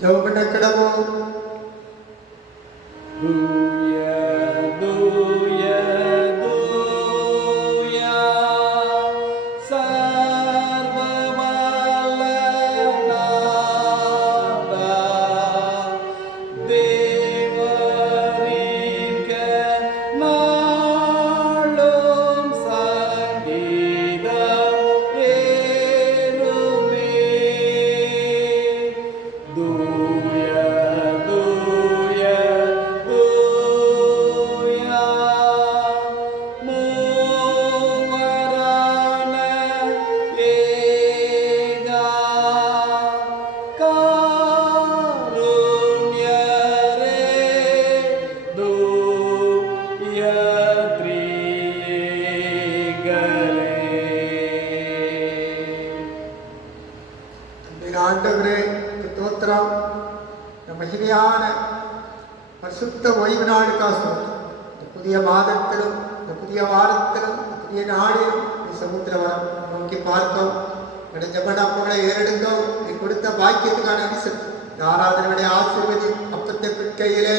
ஜெபம் பண்ண கடவோம். ஆண்டவரே ஸ்தோத்திரம். இந்த மகிமையான பரிசுத்த ஓய்வு நாளுக்காக இந்த புதிய மாதத்திலும் இந்த புதிய வாரத்திலும் இந்த புதிய நாளிலும் சமுத்திர வரம் நோக்கி பார்த்தோம். என்னுடைய ஜபன அப்பங்களை ஏறெடுத்தோம். நீ கொடுத்த பாக்கியத்துக்கான அரிசல் இந்த ஆராதனையுடைய ஆசீர்வதி அப்பத்தை பிற்கையிலே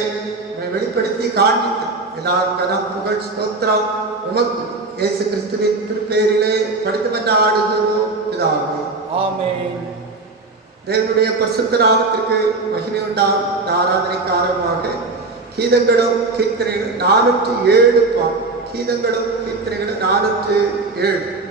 வெளிப்படுத்தி காண்பித்து எல்லா கனம் புகழ் ஸ்தோத்திரம் உமக்கு இயேசு கிறிஸ்துவின் திருப்பேரிலே படித்து வந்த ஆடுகிறோம் பிதாவே. ஆமென். தேவனுடைய பரிசுத்த நாமத்திற்கு மகிமை உண்டாம். இந்த ஆராதனைக்கு ஆரம்பமாக கீதங்களும் கீர்த்தனைகளும் 407 கீதங்களும் கீர்த்தனைகளும் 407.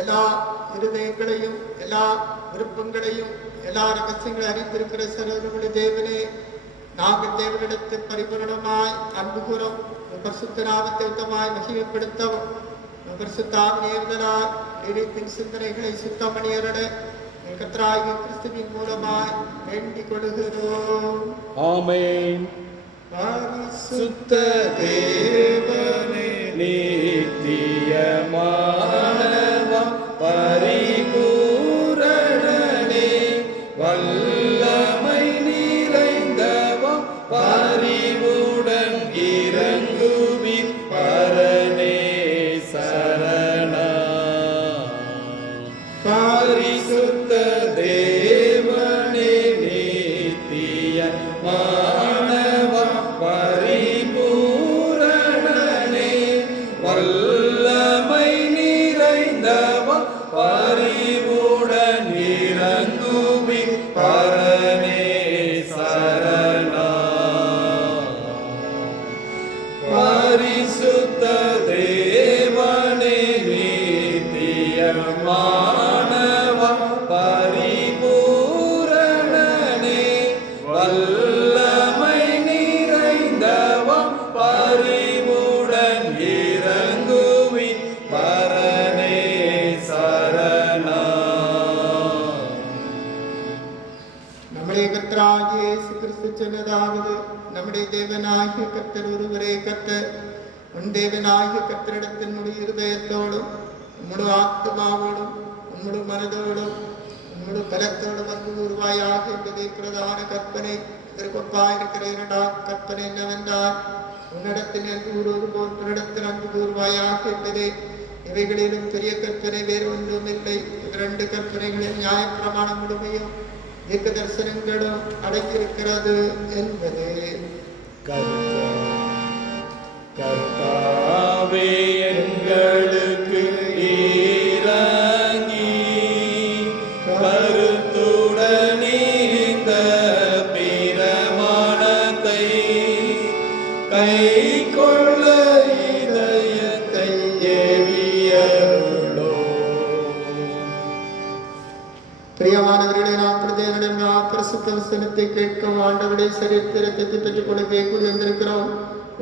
எல்லா இருதயங்களையும் எல்லா விருப்பங்களையும் எல்லா ரகசியங்களை அறிந்திருக்கிற சர்வருடைய தேவனே, நாங்கள் தேவனிடத்தில் பரிபூரணமாய் அன்பு கூறும் பரிசுத்த நாமத்தை உத்தமாய் மகிமைப்படுத்தவும் பரிசுத்தாவின் ஏறுதலால் நீரின் சிந்தனைகளை சுத்தமணியரட கர்த்தராகிய கிறிஸ்துவின் மூலமாய் வேண்டிக் கொள்கிறோம். ஆமென். சுத்த தேவனே நித்தியமானவா பரிபூரணனே வல்லமை நிறைந்தவா பரிவுடன் இறங்குவின் பரனே சரணா பரிசுத்த தேவனே நித்தியமானவா பரிபூரணனே வல்லமை நிறைந்தவா பரிவுடன் இறங்குவின் பரனே சரணா பரிசுத்த தேவனே நித்தியமானவா பரிபூரணனே வல்லமை நிறைந்தவா பரிவுடன் இறங்குவின் பரனே சரணா நம்முடைய கர்த்தராகிய இயேசு கிறிஸ்து சொன்னதாவது, நம்முடைய தேவனாகிய கர்த்தர் ஒருவரே கர்த்தர். உன் தேவனாகிய கர்த்தரிடத்தில் உன்னுடைய இருதயத்தோடும் உன்னுடைய ஆத்மாவோடும் உன்னுடைய மனதோடும் உன்னுடைய பலத்தோடும் அன்பு கூறுவாயாக என்பதே பிரதான கற்பனை. இதற்கு ஒப்பாயிருக்கிற இரண்டாம் கற்பனை என்னவென்றால், உன்னிடத்தில் அன்பு கூறுவது போல் பிறரிடத்தில் அன்பு கூறுவாயாக என்பதே. இவைகளிலும் பெரிய கற்பனை வேறு ஒன்றும் இல்லை. இரண்டு கற்பனைகளில் நியாயப்பிரமாணம் முழுமையும் தீர்க்க தரிசனங்களும் அடங்கியிருக்கிறது என்பது. கர்த்தாவே எங்களுக்கு இறங்கி கருத்துடனே இந்த பிரமாணத்தை கைக்கொள்ள இதயத்தை ஏவியருளோ. பிரியமானவர்களே, நாம் பிரதேவனிடம் பரிசுத்த வசனத்தை கேட்கும் ஆண்டவருடைய சரீரத்தை பெற்றுக் கொடுக்க கூடி வந்திருக்கிறோம்.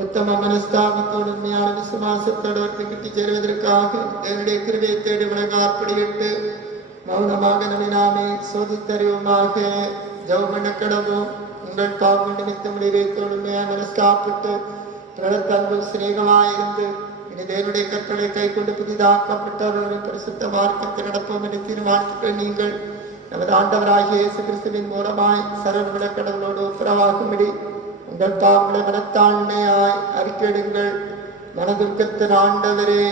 உத்தம மனஸ்தாபத்தோடு உண்மையான விசுவாசத்தோடு கிட்டி சேருவதற்காக என்னுடைய கிருபையை தேடி உலக ஆர்ப்படியிட்டு மௌனமாக நம்மை நாமே சோதித்தறிவுமாக ஜெபம் கடவும். உங்கள் பாவம் நிமித்தம் இதயத்தோடு உண்மையான மனஸ்தாபப்பட்டு பிறர் அன்பு சிநேகமாயிருந்து இனி தேவனுடைய கற்பனை கை கொண்டு புதிதாக்கப்பட்டவர்களின் பரிசுத்த மார்க்கத்தை நடப்போம் என்று தீர்மானித்த நீங்கள் நமது ஆண்டவராகிய இயேசு கிறிஸ்துவின் மூலமாய் சரண விளக்கடங்களோடு உத்தரவாகும்படி உங்கள் தாங்களை மனத்தாண்மையாய் அறிக்கையிடுங்கள். மனதுக்கத்தின் ஆண்டவரே,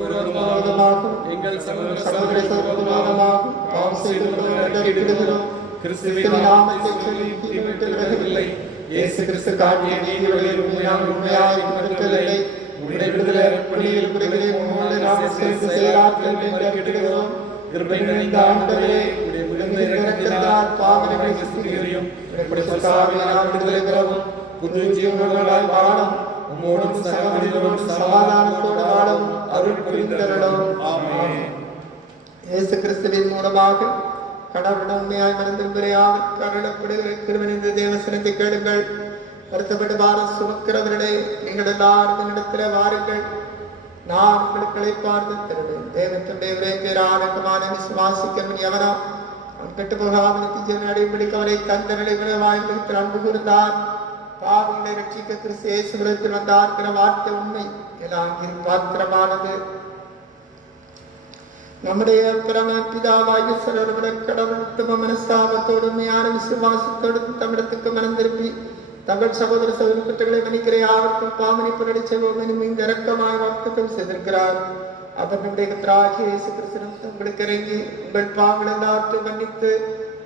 விரோதமாகும் எங்கள் சகோதர விரோதமாகும் பாவம் செய்து அறிக்கையிடுகிறோம். கிறிஸ்துவின் நாமத்தை சொல்லி தீவிட்டு விலகவில்லை. இயேசு கிறிஸ்து காட்டிய நீதிகளில் உண்மையாய் கொண்டிருக்கவில்லை. உடைய விடுதலை பணியில் குறைகளை உங்களோடு நாம் சேர்த்து செயலாற்றல் என்று அறிக்கையிடுகிறோம். கிருபை நிறைந்த ஆண்டவரே, உடைய மிகுந்த இரக்கத்தினால் பாவங்களை சிந்திக்கிறோம். விடுதலை பெறவும் புது ஜீவன்களால் வாழும் உம்மோடும் சக மனிதரோடும் சமாதானத்தோடு வாழும் அருள் புரிந்தருளும். ஆமென். இயேசு கிறிஸ்துவின் மூலமாக கடவுளுடன் உண்மையாய் மனதின்பறையாக கருணப்படுகிற கிருபைநிறைந்த தேவசனத்தை கேளுங்கள். வருத்தப்பட்டு பாரம் சுமக்கிறவர்களே, நீங்கள் எல்லாரும் என்னிடத்தில் வாருங்கள், நான் உங்களுக்கு இளைப்பாறுதல் தருவேன். தேவனுடைய ஒரே பேரான விசுவாசிக்கிறவன் எவனோ அவன் கெட்டு போகாமல் ஜீவனை அடைபடிக்கு அவரை தந்தனை வாய்ப்பில் அன்பு கூர்ந்தார். பாவங்களை ரட்சிக்க கிறிஸ்து இயேசு உலகத்தில் வந்தார் வார்த்தை உண்மை எல்லாம் பாத்திரமானது. நம்முடைய பரம பிதாவாகிய சர்வவல்ல கடவுள் உத்தம மனஸ்தாபத்தோடு உண்மையான விசுவாசத்தோடு தமிழத்துக்கு மனம் திருப்பி தங்கள் சகோதர சகோதரி குற்றங்களை மன்னிக்கிற யாருக்கும் பாவனை புரடி செய்வோம் இந்த இரக்கமாய் வாக்குத்தம் செய்திருக்கிறார். அவர் நம்முடைய கர்த்தராகிய இயேசு கிறிஸ்து உங்களுக்கு இறங்கி உங்கள் பாவங்கள் எல்லாவற்றையும் மன்னித்து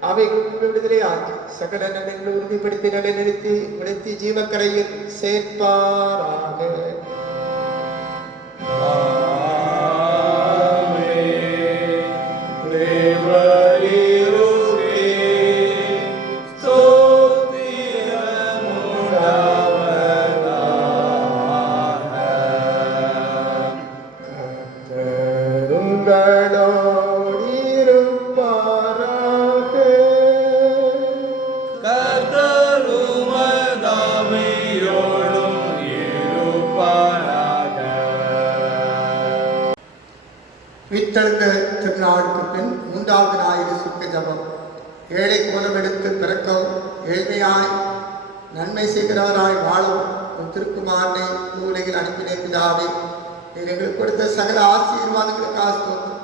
அவைகளுக்கு விடுதலை ஆகி சகல நலன்களை உறுதிப்படுத்தி நிலைநிறுத்தி விடுத்தி ஜீவக்கரையில் சேர்ப்பாராக. வித்தெழுந்த திருநாளுக்கு பின் 3வது ஞாயிறு சுக்க ஜபம். ஏழை கோலம் எடுத்து பிறக்கவும் ஏழ்மையாய் நன்மை செய்கிறவராய் வாழவும் உன் திருக்குமாரனை உலகில் அனுப்பின பிதாவே, நீர் எங்களுக்கு கொடுத்த சகல ஆசீர்வாதங்களுக்காக ஸ்தோத்திரம்.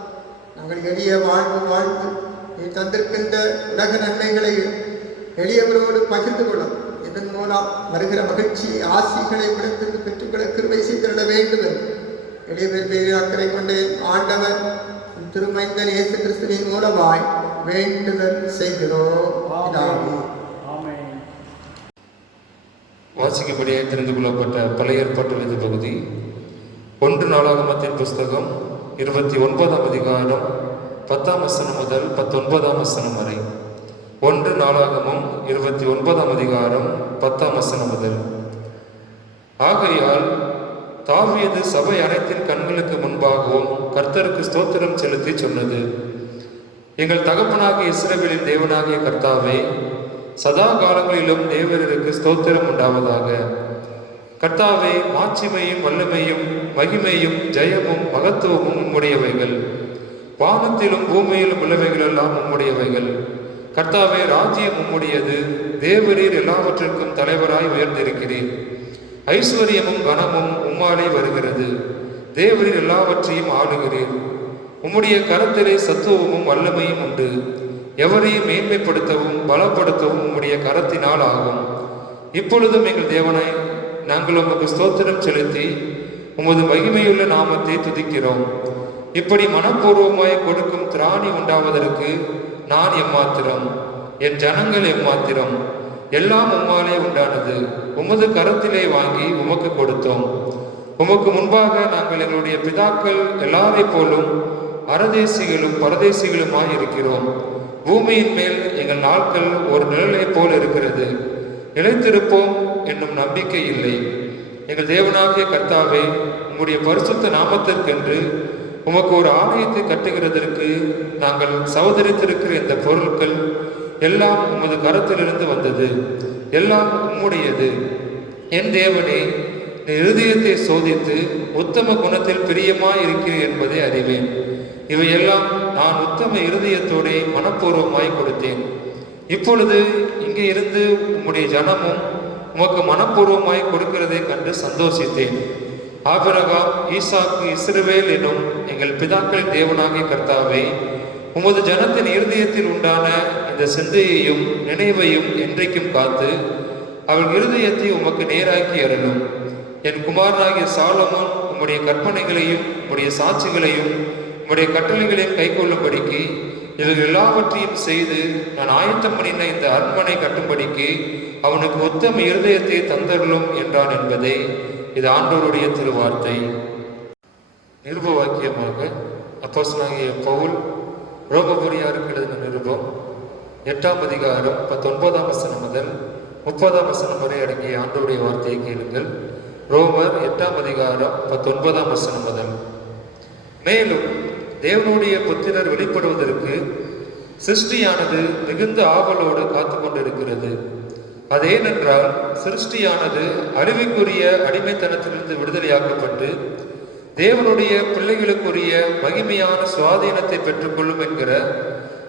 நாங்கள் எளிய வாழ்வு வாழ்ந்து நீர் தந்திருக்கின்ற உலக நன்மைகளை எளியவரோடு பகிர்ந்து கொள்ளும். இதன் மூலம் வருகிற மகிழ்ச்சி ஆசிகளை விடத்திற்கு பெற்றுக்கொள்ள கிருபை செய்திட வேண்டும் என்று எளியவர் பேரில் அக்கறை கொண்டே ஆண்டவர் திருமைந்தன் இயேசு கிறிஸ்துவின் மூலமாய் வேண்டுதல் செய்கிறோம். வாசிக்கப்படியாக தெரிந்து கொள்ளப்பட்ட பழைய ஏற்பாட்டு வேத பகுதி 1 நாளாகமத்தின் புஸ்தகம் 29ஆம் அதிகாரம் 10ஆம் வசனம் முதல் 19ஆம் வசனம் வரை. 1 நாளாகமம் 29ஆம் அதிகாரம் 10ஆம் வசனம் முதல். ஆகையால் தாவீது சபை அனைத்தின் கண்களுக்கு முன்பாகவும் கர்த்தருக்கு ஸ்தோத்திரம் செலுத்தி சொன்னது, எங்கள் தகப்பனாகிய இஸ்ரவேலின் தேவனாகிய கர்த்தாவே, சதா காலங்களிலும் தேவருக்கு ஸ்தோத்திரம் உண்டாவதாக. கர்த்தாவே, மாட்சிமையும் வல்லமையும் மகிமையும் ஜெயமும் மகத்துவமும் உம்முடையவைகள். வானத்திலும் பூமியிலும் உள்ளவைகள் எல்லாம் உம்முடையவைகள். கர்த்தாவே, ராஜ்யம் உம்முடையது. தேவரீர் எல்லாவற்றிற்கும் தலைவராய் உயர்ந்திருக்கிறீர். ஐஸ்வர்யமும் கனமும் உம்மாலே வருகிறது. தேவரீர் எல்லாவற்றையும் ஆளுகிறீர். உம்முடைய கரத்திலே சத்துவமும் வல்லமையும் உண்டு. எவரையும் மேன்மைப்படுத்தவும் பலப்படுத்தவும் உம்முடைய கரத்தினால் ஆகும். இப்பொழுதும் எங்கள் தேவனை நாங்கள் உமக்கு ஸ்தோத்திரம் செலுத்தி உமது மகிமையுள்ள நாமத்தை துதிக்கிறோம். இப்படி மனப்பூர்வமாய் கொடுக்கும் திராணி உண்டாவதற்கு நான் எம்மாத்திரம், என் ஜனங்கள் எம்மாத்திரம். எல்லாம் உம்மாலே உண்டானது. உமது கரத்திலே வாங்கி உமக்கு கொடுத்தோம். உமக்கு முன்பாக நாங்கள் எங்களுடைய பிதாக்கள் எல்லாரை போலும் அரதேசிகளும் பரதேசிகளுமாய் இருக்கிறோம். பூமியின் மேல் எங்கள் நாட்கள் ஒரு நிழலை போல் இருக்கிறது. நிலைத்திருப்போம் என்னும் நம்பிக்கை இல்லை. எங்கள் தேவனாகிய கர்த்தாவே, உம்முடைய பரிசுத்த நாமத்திற்கென்று உமக்கு ஒரு ஆலயத்தை கட்டுகிறதற்கு நாங்கள் சவதரித்திருக்கிற இந்த பொருட்கள் எல்லாம் உமது கரத்திலிருந்து வந்தது. எல்லாம் உம்முடையது. என் தேவனே, நீ இருதயத்தை சோதித்து உத்தம குணத்தில் பிரியமாய் இருக்கிறீர் என்பதை அறிவேன். இவையெல்லாம் நான் உத்தம இருதயத்தோടെ மனப்பூர்வமாய் கொடுத்தேன். இப்பொழுது இங்கே இருந்து உம்முடைய ஜனமும் உமக்கு மனப்பூர்வமாய் கொடுக்கிறதை கண்டு சந்தோஷித்தேன். ஆபிரகாம், ஈசாக்கு, இஸ்ரவேல் எனும் எங்கள் பிதாக்களின் தேவனாகிய கர்த்தாவே, உமது ஜனத்தின் இருதயத்தில் உண்டான இந்த சிந்தையையும் நினைவையும் என்றைக்கும் காத்து அவள் இருதயத்தை உமக்கு நேராக்கி அருளும். என் குமாரனாகிய சாலமோன் உம்முடைய கற்பனைகளையும் உம்முடைய சாட்சிகளையும் உம்முடைய கட்டளைகளையும் கை கொள்ளும்படிக்கு இவர்கள் எல்லாவற்றையும் செய்து நான் ஆயத்தம் பண்ணின இந்த அரண்மனை கட்டும்படிக்கு அவனுக்கு உத்தம இருதயத்தை தந்தருளும் என்றான் என்பதே இது ஆண்டவருடைய திருவார்த்தை. நிருப வாக்கியமாக அப்போஸ்தலனாகிய பவுல் ரோமபுரியாருக்கு எழுதின நிருபம் 8ஆம் அதிகாரம் 19ஆம் வசனம் முதல் 30ஆம் வசனம் வரை அடங்கிய ஆண்டவருடைய வார்த்தையை கேளுங்கள். ரோமர் 8ஆம் அதிகாரம் 19ஆம் வசனம் முதல். மேலும் தேவனுடைய புத்திரர் வெளிப்படுவதற்கு சிருஷ்டியானது மிகுந்த ஆவலோடு காத்து கொண்டிருக்கிறது. அதேனென்றால் சிருஷ்டியானது அழிவுக்குரிய அடிமைத்தனத்திலிருந்து விடுதலையாக்கப்பட்டு தேவனுடைய பிள்ளைகளுக்குரிய மகிமையான சுவாதீனத்தை பெற்றுக்கொள்ளும் என்கிற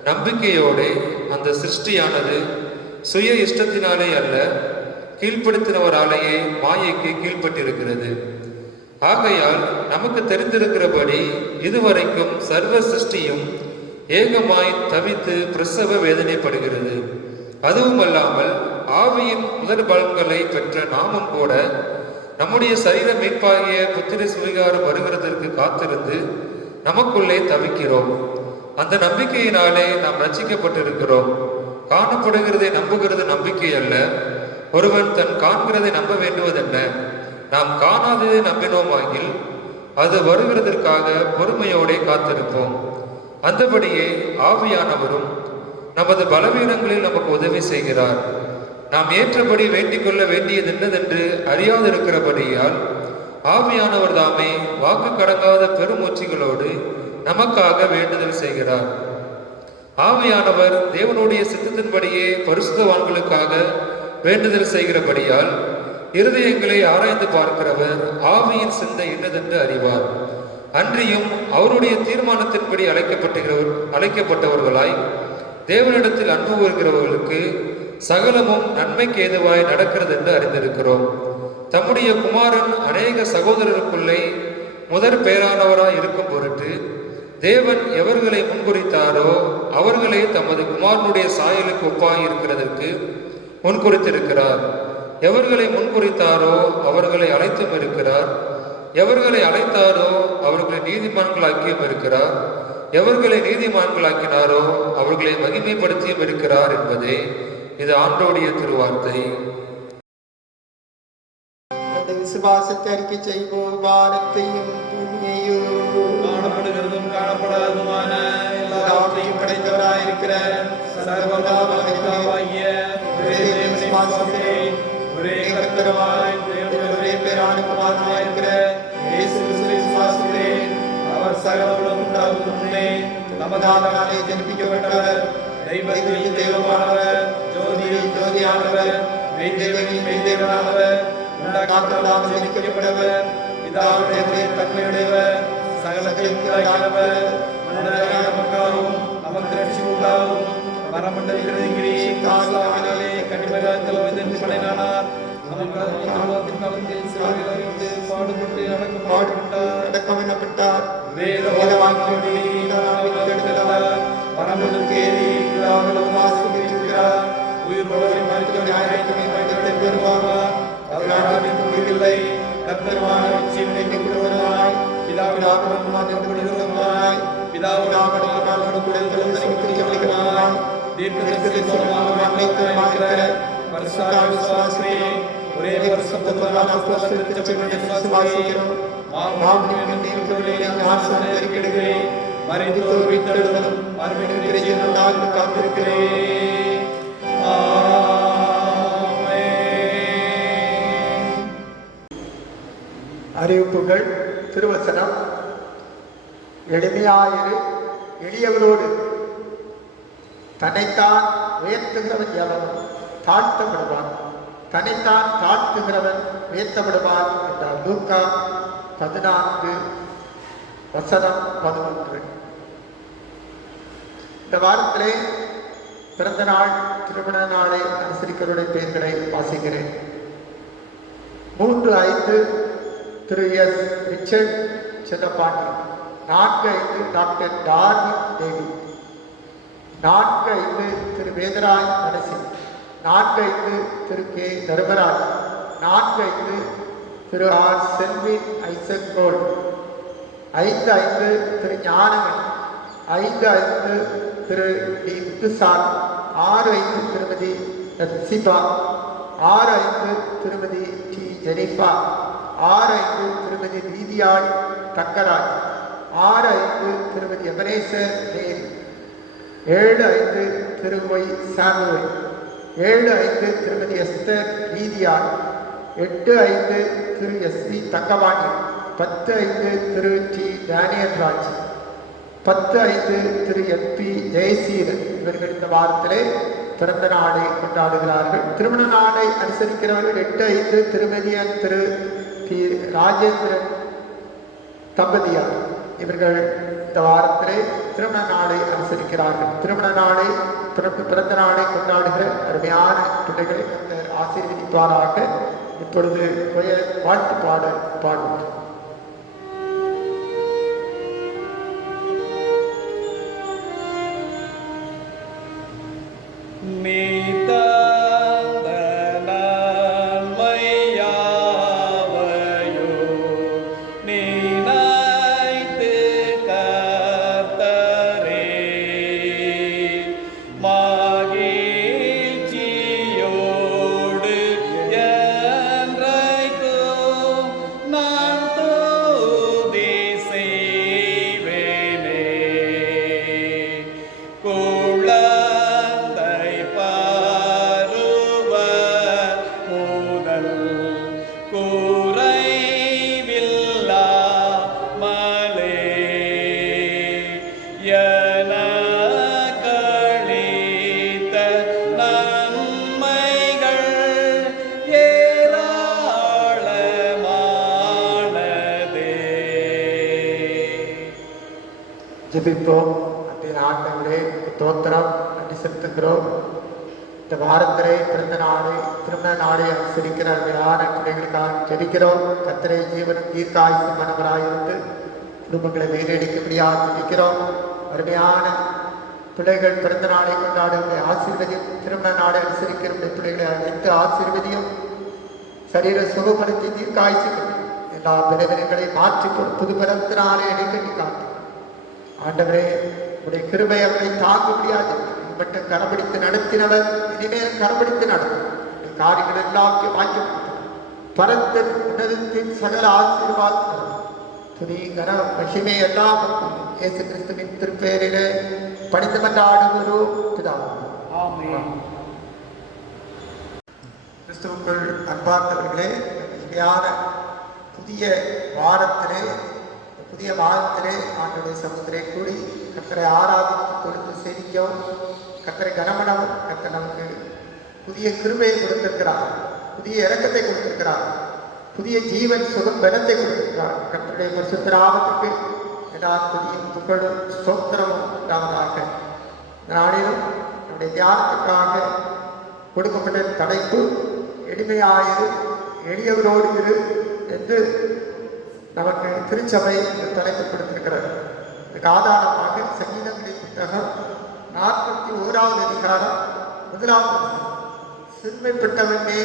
நம்பிக்கையோடு அந்த சிருஷ்டியானது சுய இஷ்டத்தினாலே அல்ல, கீழ்ப்படுத்தினவராலேயே மாயைக்கு கீழ்ப்பட்டிருக்கிறது. ஆகையால் நமக்கு தெரிந்திருக்கிறபடி இதுவரைக்கும் சர்வ சிருஷ்டியும் ஏகமாய் தவித்து பிரசவ வேதனைப்படுகிறது. அதுவுமல்லாமல் ஆவியின் முதற் பலன்களை பெற்ற நாமும் கூட நம்முடைய சரீர மீட்பாகிய புத்திர சுவிகாரம் வருகிறதற்கு காத்திருந்து நமக்குள்ளே தவிக்கிறோம். அந்த நம்பிக்கையினாலே நாம் ரட்சிக்கப்பட்டிருக்கிறோம். காணப்படுகிறதை நம்புகிறது நம்பிக்கை அல்ல. ஒருவன் தன் காண்கிறதை நம்ப வேண்டுவதென்ன? நாம் காணாததை நம்பினோமாகில் அது வருகிறதற்காக பொறுமையோടെ காத்திருப்போம். அந்தபடியே ஆவியானவரும் நமது பலவீனங்களில் நமக்கு உதவி செய்கிறார். நாம் ஏற்றபடி வேண்டிக் கொள்ள வேண்டியது என்னதென்று அறியாதிருக்கிறபடியால் ஆவியானவர் தாமே வாக்கு கடங்காத பெருமூச்சிகளோடு நமக்காக வேண்டுதல் செய்கிறார். ஆவியானவர் தேவனுடைய சித்தத்தின்படியே பரிசுத்தவான்களுக்காக வேண்டுதல் செய்கிறபடியால் இருதயங்களை ஆராய்ந்து பார்க்கிறவர் ஆவியின் சிந்தை என்னதென்று அறிவார். அன்றியும் அவருடைய தீர்மானத்தின்படி அழைக்கப்பட்டவர்களாய் தேவனிடத்தில் அன்பு கூறுகிறவர்களுக்கு சகலமும் நன்மைக்கு ஏதுவாய் நடக்கிறது என்று அறிந்திருக்கிறோம். தம்முடைய குமாரன் அநேக சகோதரருக்குள்ளே முதற் பேரானவராய் இருக்கும் பொருட்டு தேவன் எவர்களை முன்குறித்தாரோ அவர்களே தமது குமாரனுடைய சாயலுக்கு ஒப்பாய் இருக்கிறதற்கு முன்குறித்திருக்கிறார். எவர்களை முன்குறித்தாரோ அவர்களை அழைத்தும் இருக்கிறார். எவர்களை அழைத்தாரோ அவர்களை நீதிமான்களாக்கியும் இருக்கிறார். எவர்களை நீதிமான்களாக்கினாரோ அவர்களை மகிமைப்படுத்தியும் இருக்கிறார் என்பதே இது ஆண்டோடைய திருவார்த்தை. விசுவாசத்தை அறிக்கை செய்வோம். வானத்தையும் பூமியையும் காணப்படுகிறதும் காணப்படாததுமான எல்லாவற்றையும் படைத்தவராயிருக்கிற சர்வதாகிய ஒரே தேவனை விசுவாசிக்கிறேன். ஒரே கர்த்தராய் தேவனுடைய ஒரே பேரான குமாரனாயிருக்கிற இயேசு கிறிஸ்துவை விசுவாசிக்கிறேன். அவர் சகல உலகம் உண்டாகும் முன்னே நமதாலே ஜனிப்பிக்கப்பட்டவர், தெய்வத்தில் தெய்வமானவர், ஜோதியில் ஜோதியானவர், மெய்தேவனின் மெய்தேவனானவர், உண்டாக்கப்படாமல் ஜனிக்கப்பட்டவர், பிதாவுடைய தன்மையுடையவர், சகலத்தையும் தாங்கினவர், மனிதரான மக்களாகவும் நமக்கு ரட்சிப்பு உண்டாகும் மரமண்டலிலே காலாவிலே கனிமரத்தில் விதித்து படைனானார். பாடுபட்டு அடக்கமிடப்பட்டார். உயிரோடு பெறுவார். அதனாலும் முடிவில்லை. கர்த்தருமான நிச்சயமாய் பிதாவிடாய் பிதாவோடு குறிக்கப்படுகிறாய். ஒரே அறிவிப்புகள். திருவசனம்: எளிமையாயிரு, எளியவரோடு தன்னைத்தான் உயர்த்துகிறவன் எவனும் தாழ்த்தப்படுவான், தன்னைத்தான் தாழ்த்துகிறவன் உயர்த்தப்படுவான் என்றார். லூக்கா 14:11. இந்த வாரத்திலே பிறந்த நாள், திருமண நாளை அனுசரிக்கிறவருடைய பெயர்களை வாசிக்கிறேன். 3-5 Thiru S. Richard Chellapandi. 4-5 doctor Darwin Devi. 4-5 Thiru Vedharai Arasi. 4-5 Thiru K. Dharmaraj. 4-5 Thiru R. Selvin Isaac Cole. 5-5 Thiru Gnanamani. 5-5 Thiru D. Muthusamy. 6-5 Thirumathi Sipa. 6-5 திருமதி டி. ஜெனிஃபா. 6-5 திருமதி நீதியாள் Thangaraj. 6-5 Thirumathi Ebenezer Mary. 7-5 Thiru Y. Samuel. 7-5 Thirumathi Esther Neethiyal. 8-5 Thiru S. V. Thangavani. 10-5 Thiru D. Daniel Raj. 10-5 Thiru N. P. Jayaseelan. இவர்கள் இந்த வாரத்திலே பிறந்த நாளை கொண்டாடுகிறார்கள். திருமண நாளை அனுசரிக்கிறவர்கள் 8-5 திருமதியன் திரு தி. ராஜேந்திரன் தம்பதியார். இவர்கள் இந்த வாரத்திலே திருமண நாளை அனுசரிக்கிறார்கள். திருமண நாளை, பிறந்த நாளை கொண்டாடுகிற அருமையான பிள்ளைகளை ஆசீர்வதிப்பாராக. இப்பொழுது வாழ்த்து பாடுவோம். ஜெபிப்போம். அன்றைய ஆண்டவரே, ஸ்தோத்திரம், நன்றி செலுத்துகிறோம். இந்த இந்த வாரத்திலே பிறந்த நாளை திருமண நாளை அனுசரிக்கிற அருமையான பிள்ளைகளுக்காக ஜெபிக்கிறோம். கர்த்தரை ஜீவனும் தீர்க்காயுசு மனவராயிருந்து குடும்பங்களை வேலையடிக்கும்படியாக ஜெபிக்கிறோம். அருமையான பிள்ளைகள் பிறந்த நாளை கொண்டாடும் ஆசீர்வதியும், திருமண நாளை அனுசரிக்கிற பிள்ளைகளை அனைத்து ஆசீர்வதியும், சரீர சுகப்படுத்தி தீர்க்காயுசு எல்லா பிறவினங்களையும் மாற்றி புது பிறந்த நாளை இடைக்கட்டி காத்து ஆண்டவரே உடைய கிருபை அவர்களை தாங்க முடியாது. மட்டும் கரபிடித்து நடத்தினவர் இனிமேல் கரபிடித்து நடத்தும். காரியங்கள் எல்லாத்தையும் வாய்க்க பரந்த உணர்த்தின் சகல ஆசீர்வாதம் துணி கர மகிமை எல்லாம் இயேசு கிறிஸ்துவின் திருப்பெயரிலே பணிந்து மன்றாடுகிறோம் பிதாவே. கிறிஸ்துவுக்குள் அன்பார்ந்தவர்களே, இனிமையான புதிய வாரத்திலே புதிய மாதத்திலே ஆண்டுடைய சமுத்திரை கூடி கர்த்தரை ஆராதித்து கொடுத்து சேவிக்கவும், கர்த்தரை கனமனவும் கர்த்தர் நமக்கு புதிய கிருபையை கொடுத்திருக்கிறார், புதிய இரக்கத்தை கொடுத்திருக்கிறார், புதிய ஜீவன் சுகம் பலத்தை கொடுத்திருக்கிறார். கர்த்தருடைய பரிசுத்த நாமத்துக்கு எல்லா புதிய புகழும் ஸ்தோத்திரமும் உண்டாவதாக. நாளிலும் நம்முடைய தியானத்துக்காக கொடுக்கப்பட்ட தலைப்பு எளிமையாயிரு எளியவரோடு இரு என்று நமக்கு திருச்சபை இந்த தலைப்பு கொடுத்திருக்கிறது. இதுக்கு ஆதாரமாக சங்கீதங்களின் புத்தகம் 41வது அதிகாரம் 1வது சிறுமைப்பட்டவனே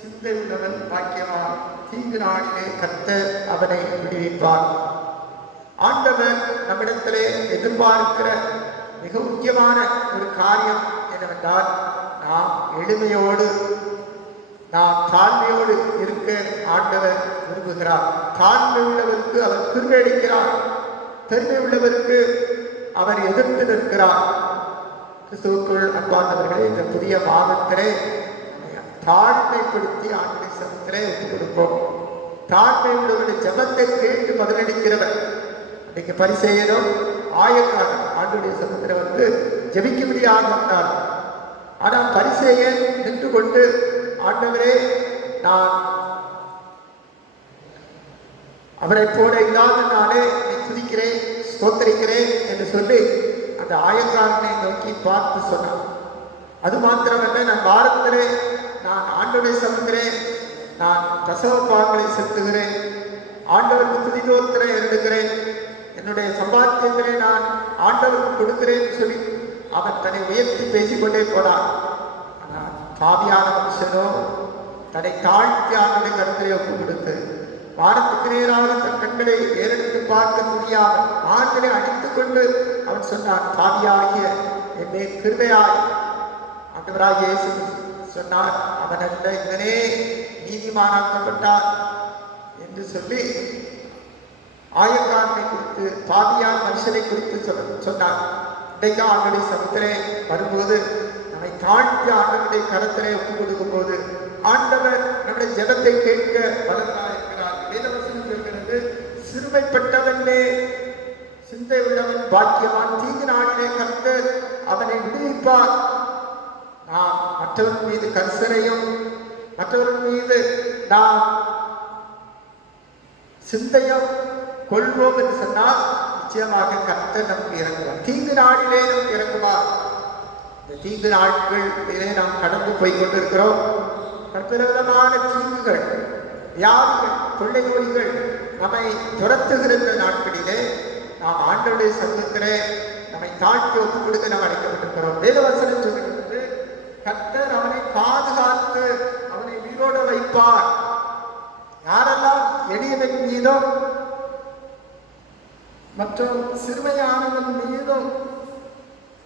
சிந்தை உள்ளவன் பாக்கியவான், தீங்கு நாளிலே கர்த்தர் அவனை விடுவிப்பார். ஆண்டவர் நம்மிடத்திலே எதிர்பார்க்கிற மிக முக்கியமான ஒரு காரியம் என்னவென்றால், நாம் எளிமையோடு நாம் தாழ்மையோடு இருக்க ஆண்டவர் விரும்புகிறார். தாழ்மை உள்ளவருக்கு அவர் கிருபை அளிக்கிறார், பெருமை உள்ளவருக்கு அவர் எதிர்த்து நிற்கிறார். கிறிஸ்துவுக்குள் அன்பார்ந்தவர்களே, இந்த புதிய மாதத்திலே தாழ்மைப்படுத்தி ஆண்டை சமத்திலே ஒப்புக் கொடுப்போம். தாழ்மை உள்ளவருடைய ஜபத்தை கேட்டு பதிலளிக்கிறவர். இன்னைக்கு பரிசேயரும் ஆயக்காரன் ஆண்டுடைய சமத்திலே வந்து ஜபிக்கும்படியாக வந்தார். ஆனால் பரிசேயன் நின்று கொண்டு, ஆண்டவரே நான் அவரை போல இல்லாதனாலே துதிக்கிறேன் ஸ்தோத்தரிக்கிறேன் என்று சொல்லி அந்த ஆயக்காரனை நோக்கி பார்த்து சொன்னான். அது மாத்திரமல்ல, நான் வாரத்திலே நான் ஆண்டவரை சமைக்கிறேன், நான் தசவ பாகங்களை செலுத்துகிறேன், ஆண்டவருக்கு துதிதோத்திரை எழுதுகிறேன், என்னுடைய சம்பாத்தியங்களை நான் ஆண்டவருக்கு கொடுக்கிறேன் சொல்லி அவன் தன்னை உயர்த்தி பேசிக்கொண்டே போனான். ஆனால் பாவியான மனுஷனோ தன்னை தாழ்த்தி ஆண்டுடைய கருத்திலே ஒப்பு கொடுத்து வானத்துக்கு நேராக தன் கண்களை ஏறெடுத்து பார்க்க முடியாமல் ஆண்களை அடித்துக் கொண்டு அவன் சொன்னான், பாவியாகிய என்னை கிருபையாய் ஆண்டவராகிய இயேசு சொன்னார், அவன் அல்ல இவனே நீதிமானாக்கப்பட்டான் என்று சொல்லி ஆயக்காரனை குறித்து பாவியான மனுஷனை குறித்து சொன்னார். இன்றைக்கு ஆண்டுடைய சமத்திலே வரும்போது நம்மை தாழ்த்தி ஆண்டவருடைய கரத்திலே ஒப்புக் கொடுக்கும் போது ஆண்டவர் நம்முடைய ஜெபத்தை கேட்க வல்லவராய் இருக்கிறார். வேதவசனம் சொல்கிறது, சிறுமைப்பட்டவனே சிந்தை உள்ளவன் பாக்கியவான், தீங்கு நாளிலே கர்த்தர் அவனை விடுவிப்பார். நாம் மற்றவர்கள் மீது கரிசனையும் மற்றவர்கள் மீது நாம் சிந்தையும் கொள்வோம் என்று சொன்னால் நிச்சயமாக கர்த்தர் நமக்கு இறங்குவார். தீங்கு நாளிலே நமக்கு இறங்குவார். இந்த தீங்கு நாட்களிலே நாம் கடந்து போய் கொண்டிருக்கிறோம். பல்வேறுவிதமான தீங்குகள், வியாதிகள், கொள்ளை நோய்கள் நம்மை துரத்துகிற நாட்களிலே நாம் ஆண்டவருடைய சமூகத்திலே நம்மை தாழ்த்தி ஒப்புக் கொடுக்க நாம் அழைக்கப்பட்டிருக்கிறோம். வேதவசனம் சொல்கிறது, கர்த்தர் அவனை பாதுகாத்து அவனை உயிரோடு வைப்பார். யாரெல்லாம் எளியவன் மீதும் மற்றும் சிறுமையானவன் மீதும்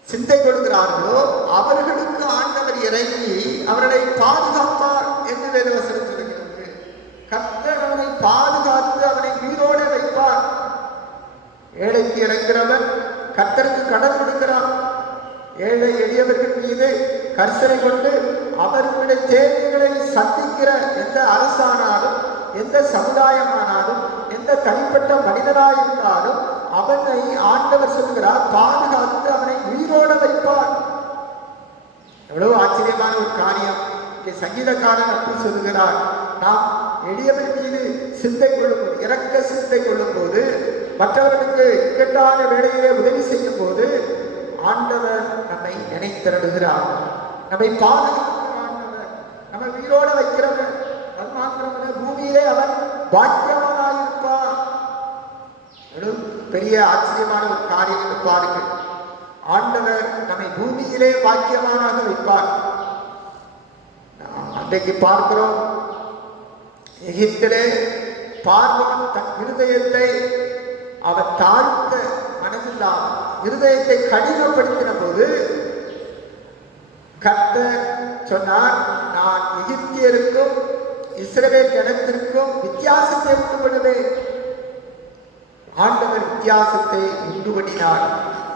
சிந்தை கொள்கிறார்களோ அவர்களுக்கு ஆண்டவர் இறங்கி அவர்களை பாதுகாப்பார் என்று வேதவசனம் சொல்கிறது. கர்த்தர் அவனை பாதுகாத்து அவனை உயிரோடு வைப்பார். ஏழைக்கு இறங்குகிறவன் கர்த்தருக்கு கடன் கொடுக்கிறான். ஏழை எளியவர்கள் மீது கரிசனை கொண்டு அவர்களுடைய தேவைகளை சந்திக்கிற எந்த அரசானாலும் எந்த சமுதாயமானாலும் எந்த தனிப்பட்ட மனிதனாயிருந்தாலும் அவனை ஆண்டவர் சொல்கிறார் பாதுகாத்து அவனை உயிரோடு வைப்பார். எவ்வளவு ஆச்சரியமான ஒரு காரியம். இங்கே சங்கீதக்காரன் அப்படி சொல்லுகிறார், நாம் எளியவர் மீது சிந்தை கொள்ளும் போது, இறக்க சிந்தை கொள்ளும் போது, மற்றவர்களுக்கு இக்கட்டான வேளையிலே உதவி செய்யும் போது ஆண்டவர் நம்மை நினைத்திருடுகிறார். நம்மை பாதுகாக்கிற ஆண்டவர், நம்மை உயிரோட வைக்கிறவர். அது மாத்திரமல்ல, பூமியிலே அவர் பாக்கியவானாயிருப்பார். பெரிய ஆச்சரியமான ஒரு காரியம் பாருங்கள். ஆண்டவர் நம்மை பூமியிலே பாக்கியவானாக வைப்பார். அன்றைக்கு பார்க்கிறோம், எகிப்திலே பார்வோன் தன் இருதயத்தை அவர் தாழ்த்த மனதில்லாமல் இருதயத்தை கடினப்படுத்தின போது கர்த்தர் சொன்னார், நான் எகிப்தியருக்கும் இஸ்ரவேல் ஜனத்திற்கும் வித்தியாசத்தை உண்டு பண்ணுவேன். ஆண்டவர் வித்தியாசத்தை உண்டு பண்ணினார்.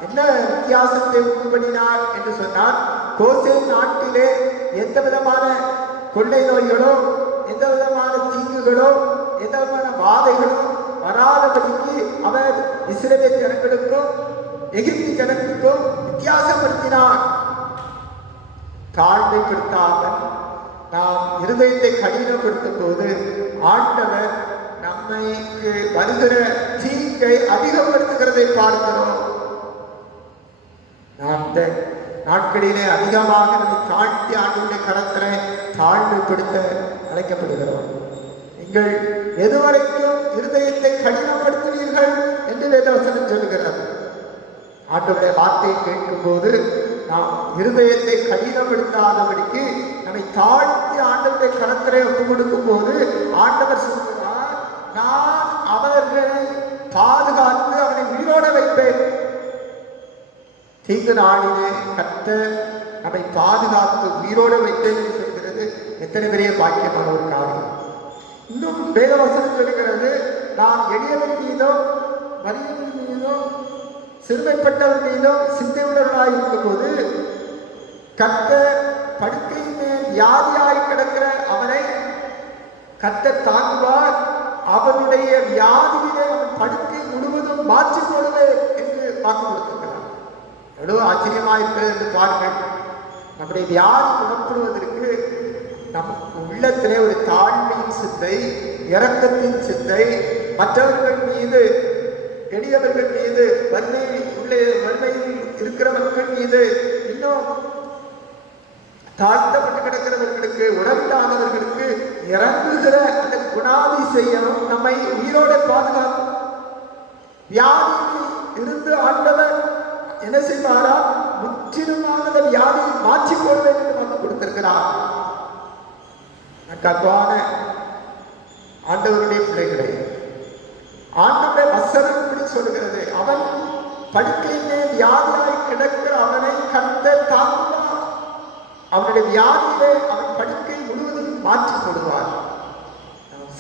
என்ன வித்தியாசத்தை உண்டு பண்ணினார் என்று சொன்னால், கோசேன் நாட்டிலே எந்த விதமான கொள்ளை நோய்களோ, எந்த விதமான தீங்குகளோ, எந்த விதமான வாதைகளோ வராதபடிக்கு அவர் இஸ்ரவேல் ஜனங்களுக்கும் எகிப்து ஜனங்களுக்கும் வித்தியாசப்படுத்தினார். தாழ்மைப்படுத்தாமல் நாம் இருதயத்தை கடினப்படுத்தும் போது ஆண்டவர் நம்மைக்கு வருகிற தீங்கை அதிகப்படுத்துகிறதை பார்க்கிறோம். நாம் இந்த நாட்களிலே அதிகமாக நம்மை தாழ்த்தி ஆண்டுடைய கரத்திலே தாழ்மைப்படுத்த அழைக்கப்படுகிறோம். நீங்கள் எதுவரைக்கும் இருதயத்தை கடினப்படுத்துவீர்கள் என்று வேதவசனம் சொல்கிறது. ஆண்டவருடைய வார்த்தையை கேட்கும் போது நாம் இருதயத்தை கடினப்படுத்தாதபடிக்கு நம்மை தாழ்த்தி ஆண்டவருடைய கரத்திலே ஒப்பு கொடுக்கும் போது ஆண்டவர் சொல்கிறார், நான் அவர்களை பாதுகாத்து அவனை உயிரோட வைப்பேன். தீங்கு நாளிலே கர்த்தர் நம்மை பாதுகாத்து உயிரோட வைப்பேன் என்று சொல்கிறது. எத்தனை பெரிய பாக்கியமான ஒரு காரியம். இன்னும் வேதவசனம் சொல்கிறது, நான் எளியவன் மீதும் வறியவன் மீதும் சிறுமைப்பட்டவர் மீதும் சிந்தையுள்ளவர்களாய் இருக்கும் போது கர்த்தர் படுக்கையின் மேல் வியாதியாய் கிடக்கிற அவனை கர்த்தர் தாங்குவார். அவனுடைய வியாதியிலே அவன் படுக்கை முழுவதும் மாற்றி போடுவேன் என்று வாக்கு கொடுத்திருக்கிறார். எவ்வளவு ஆச்சரியமாயிருக்கிறது என்று பாருங்கள். நம்முடைய வியாதி குணப்படுவதற்கு நமக்கு உள்ளத்திலே ஒரு தாழ்மையின் சிந்தை, இரக்கத்தின் சிந்தை, மற்றவர்கள் மீது, எளியவர்கள் மீது, வறுமையில் இருக்கிறவர்கள் மீது, இன்னும் தாழ்த்தப்பட்டு கிடக்கிறவர்களுக்கு, உடம்பில்லாதவர்களுக்கு இறங்குகிற அந்த குணாதிசயம் நம்மை உயிரோட பாதுகாக்கும். வியாதியில் இருந்து ஆண்டவர் என்ன செய்வாரா? முற்றிலுமாக அந்த வியாதியை மாற்றி போடுவேன் என்று நமக்கு கொடுத்திருக்கிறார். அன்பான ஆண்டவருடைய பிள்ளைகளை, ஆண்டவருடைய வசனம் இப்படி சொல்லுகிறது, அவன் படுக்கையிலே வியாதியாய் கிடக்கிற அவனை கர்த்தர் தாங்குவார். அவனுடைய வியாதியிலே அவன் படுக்கை முழுவதும் மாற்றி போடுவார்.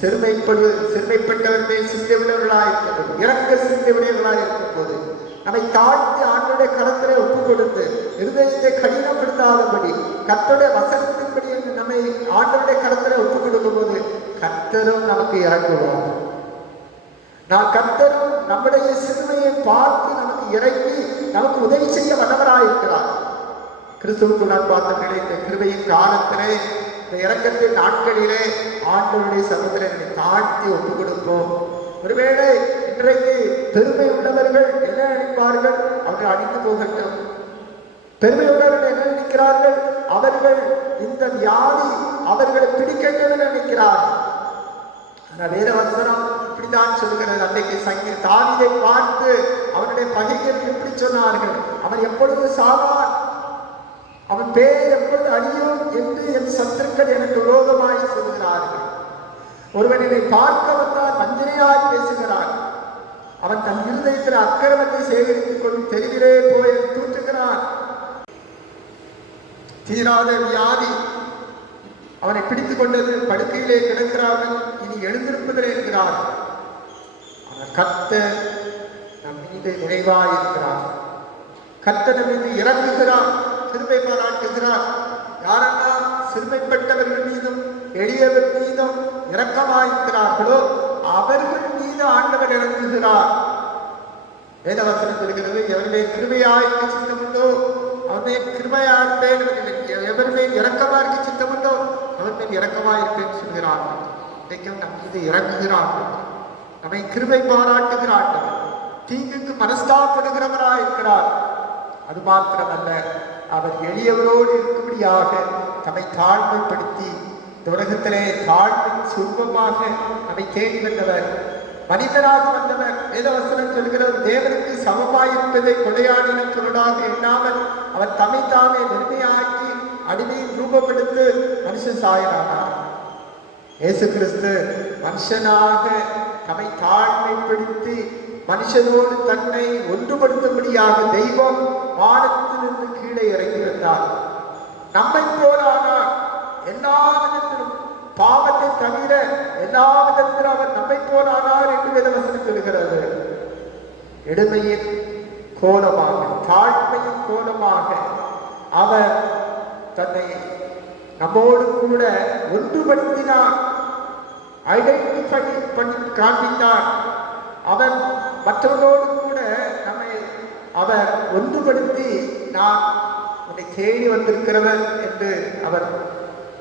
சிறுமைப்பட்டவர்களே சிந்தையுள்ளவர்களாக இருக்கும், இறக்க சிந்தையுடையவர்களாக இருக்கும் போது நம்மை தாழ்த்தி ஆண்டோடைய கரத்திலே ஒப்பு கொடுத்து இருதயத்தை கடினப்படுத்தாதபடி கர்த்தருடைய வசனத்தின்படி நம்மை ஆண்டோடைய கரத்திலே ஒப்பு கொடுக்கும் போது கர்த்தரும் நமக்கு இறங்குவார். நான் கர்த்தரும் நம்முடைய சிறுமையை பார்த்து நமக்கு இறங்கி நமக்கு உதவி செய்ய வல்லவராயிருக்கிறார். கிறிஸ்துவுக்கு நான் பார்த்தவர்களே, இந்த கிருபையின் காலத்திலே, இந்த இறக்கத்தின் நாட்களிலே ஆண்டவருடைய சமூகத்திலே தாழ்த்தி ஒப்பு கொடுப்போம். ஒருவேளை இன்றைக்கு பெருமை உள்ளவர்கள் என்ன நினைப்பார்கள்? அவர்கள் அழிந்து போகட்டும். பெருமை உள்ளவர்கள் என்ன நினைக்கிறார்கள்? அவர்கள் இந்த வியாதி அவர்களை பிடிக்கட்டும் நினைக்கிறார்கள். ஆனால் வேத வசனம் இப்படித்தான் சொல்கிறது. அன்றைக்கு தாவீதை பார்த்து அவனுடைய பகைகள் எப்படி சொன்னார்கள்? அவன் எப்பொழுது சாவான், அவன் பேர் எப்பொழுது அழியும் என்று என் சத்துருக்கள் எனக்கு விரோதமாய் சொல்கிறார்கள். ஒருவன் என்னை பார்க்க வந்தால் வஞ்சனையாய் பேசுகிறான். அவன் தன் இருதயத்தில் அக்கிரமத்தை சேகரித்துக் கொண்டு தெருவிலே போய் தூற்றுகிறான். தீராத வியாதி அவனை பிடித்துக் கொண்டது. படுக்கையிலே கிடக்கிறார்கள், இனி எழுந்திருப்பதில் இருக்கிறார். ஆனால் கர்த்தர் நம் மீது நிறைவாயிருக்கிறார். கர்த்தர் நம் மீது இறங்குகிறார், சிறுமை பாராட்டுகிறார். யாரெல்லாம் சிறுமைப்பட்டவர்கள் மீதும் எளியவர் மீதும் இரக்கமாயிருக்கிறார்களோ அவர்கள் மீது ஆண்டவர் இறங்குகிறார். வேதவசனம் சொல்கிறது, எவருடைய கிருபையாய்க்கு சித்தமுண்டோ அவருடைய கிருபையாயிருப்பேன், எவருடைய இரக்கமாய்க்கு சித்தமுண்டோ அவர் மேல் இரக்கமாயிருப்பேன் சொல்கிறார்கள். இன்றைக்கும் நம் மீது இறங்குகிறார்கள், நம்மை கிருபை பாராட்டுகிறார்கள், தீங்குக்கு மனஸ்தாப்படுகிறவராயிருக்கிறார். அது மாத்திரமல்ல, அவர் எளியவரோடு இருக்கும் இருக்கும்படியாக தம்மை தாழ்மைப்படுத்தி இந்த உலகத்திலே தாழ்மை சுருபமாக நம்மை தேடி வந்தவர், மனிதனாக வந்தவர். வேதவசனம் சொல்கிறது, தேவனுக்கு சமமாயிருப்பதை கொடையாடின பொருளாக எண்ணாமல் அவர் தம்மை தாமே வெறுமையாக்கி அடிமையின் ரூபமெடுத்து மனுஷ சாயலானார். இயேசு கிறிஸ்து மனுஷனாக தம்மை தாழ்மைப்படுத்தி மனுஷனோடு தன்னை ஒன்றுபடுத்தும்படியாக தெய்வம் வானத்திலிருந்து கீழே இறங்கி வந்தார். நம்மை போலானார். எல்லா விதத்திலும், பாவத்தை தவிர எல்லா விதத்திலும் அவர் நம்மை போலானார் என்று வேதவசனம் சொல்கிறது. எளிமையின் கோலமாக, தாழ்மையின் கோலமாக அவர் தன்னை நம்மோடு கூட ஒன்றுபடுத்தினார், ஐடென்டிஃபை பண்ணி காண்பித்தார். அவர் மற்றவர்களோடு கூட நம்மை அவர் ஒன்றுபடுத்தி நான் உன்னை தேடி வந்திருக்கிறவர் என்று அவர்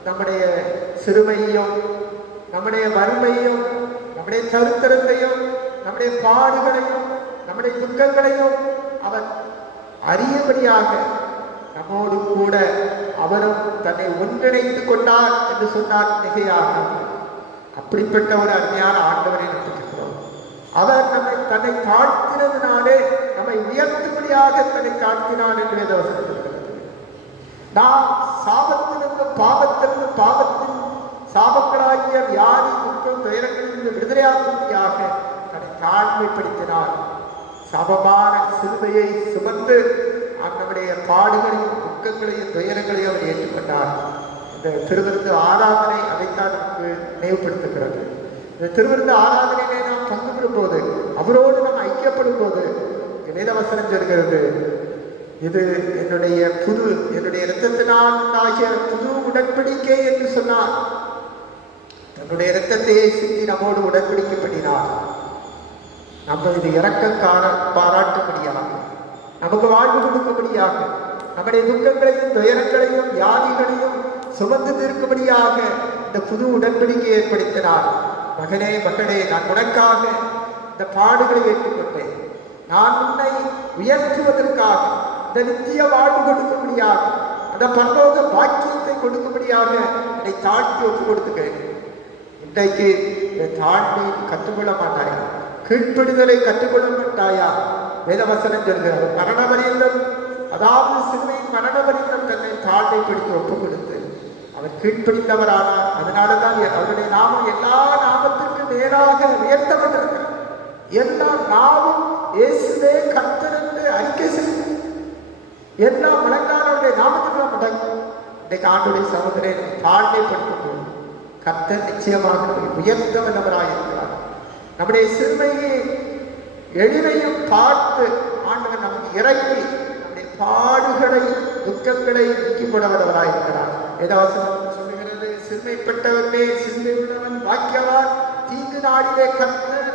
நம்முடைய சிறுமையையும் நம்முடைய வறுமையையும் நம்முடைய தருத்திரத்தையும் நம்முடைய பாடுகளையும் நம்முடைய துக்கங்களையும் அவர் அறியபடியாக நம்மோடு கூட அவரும் தன்னை ஒன்றிணைத்துக் கொண்டார் என்று சொன்னார் மிகையாக. அப்படிப்பட்ட ஒரு அருமையான ஆண்டவரை நம்பிக்கிறோம். அவர் நம்மை தன்னை தாழ்த்தினதினாலே நம்மை உயர்த்தும்படியாக தன்னை தாழ்த்தினார் என்று வேதவசனம் சொல்கிறது. நாம் சாபத்திலிருந்தும் பாவத்திலிருந்து பாவத்தின் சாபங்களாகிய வியாதி துக்கம் துயரங்களிலிருந்து விடுதலையாகும்படியாக தன்னை தாழ்மைப்படுத்தினார். சாபமான சிலுவையை சுமந்து நம்முடைய பாடுகளையும் துக்கங்களையும் துயரங்களையும் அவர் ஏற்றுக்கொண்டார். இந்த திருவிருந்து ஆராதனை அதைத்தான் நமக்கு நினைவுபடுத்துகிறது. இந்த திருவிருந்து ஆராதனையிலே நாம் பங்கு பெறும் போது, அவரோடு நாம் ஐக்கியப்படும் போது வேதவசனம் சொல்கிறது, இது என்னுடைய இரத்தத்தினால் உண்டாகிய புது உடன்படிக்கை என்று சொன்னார். தன்னுடைய இரத்தத்தையே சிந்தி நம்மோடு உடன்படிக்கை பண்ணினார். நம்ம இது இரக்கக்கார பாராட்டும்படியாக, நமக்கு வாழ்வு கொடுக்கும்படியாக, நம்முடைய துக்கங்களையும் துயரங்களையும் வியாதிகளையும் சுமந்து தீர்க்கும்படியாக இந்த புது உடன்படிக்கை ஏற்படுத்தினார். மகனே மகளே, நான் உனக்காக இந்த பாடுகளை ஏற்றுக்கொண்டேன். நான் உன்னை உயர்த்துவதற்காக, இந்த நித்திய வாழ்வு கொடுக்கும்படியாக, அந்த பரலோக பாக்கியத்தை கொடுக்கும்படியாக என்னை தாழ்த்தி ஒப்பு கொடுத்துக்கிறேன். இன்றைக்கு இந்த தாழ்மையை கற்றுக்கொள்ள மாட்டாயா? கீழ்ப்படிதலை கற்றுக்கொள்ள மாட்டாயா? வேதவசனம் சொல்கிறது, மரணவரியந்தம், அதாவது சிலுவையின் மரணவரியந்தம் தன்னை தாழ்மைப்படுத்தி ஒப்பு கொடுத்து அவர் கீழ்ப்படிந்தவரானார். அதனாலதான் அவருடைய நாமம் எல்லா நாமத்திற்கும் மேலாக உயர்த்தப்பட்டிருக்கிறது. எல்லா நாமும் இயேசுவே கர்த்தர் என்று அறிக்கை செய்து எல்லா முழங்காலுடைய நாமத்துக்கு முடங்கும். இன்றைக்கு ஆண்டுடைய சகோதரரை தாழ்மைப்படுத்தும் போது கர்த்தர் நிச்சயமாக உயர்த்த வல்லவராயிருக்கிறார். நம்முடைய சிறுமையை எளிமையும் பார்த்து ஆண்டவர் நமக்கு இறங்கி நம்முடைய பாடுகளை துக்கங்களை நீக்கிப்பட வல்லவராயிருக்கிறார். வேதவசனம் சொல்லுகிறது, சிறுமைப்பட்டவர்களே சிந்தை உள்ளவன் பாக்கியவான், தீங்கு நாளிலே கர்த்தர்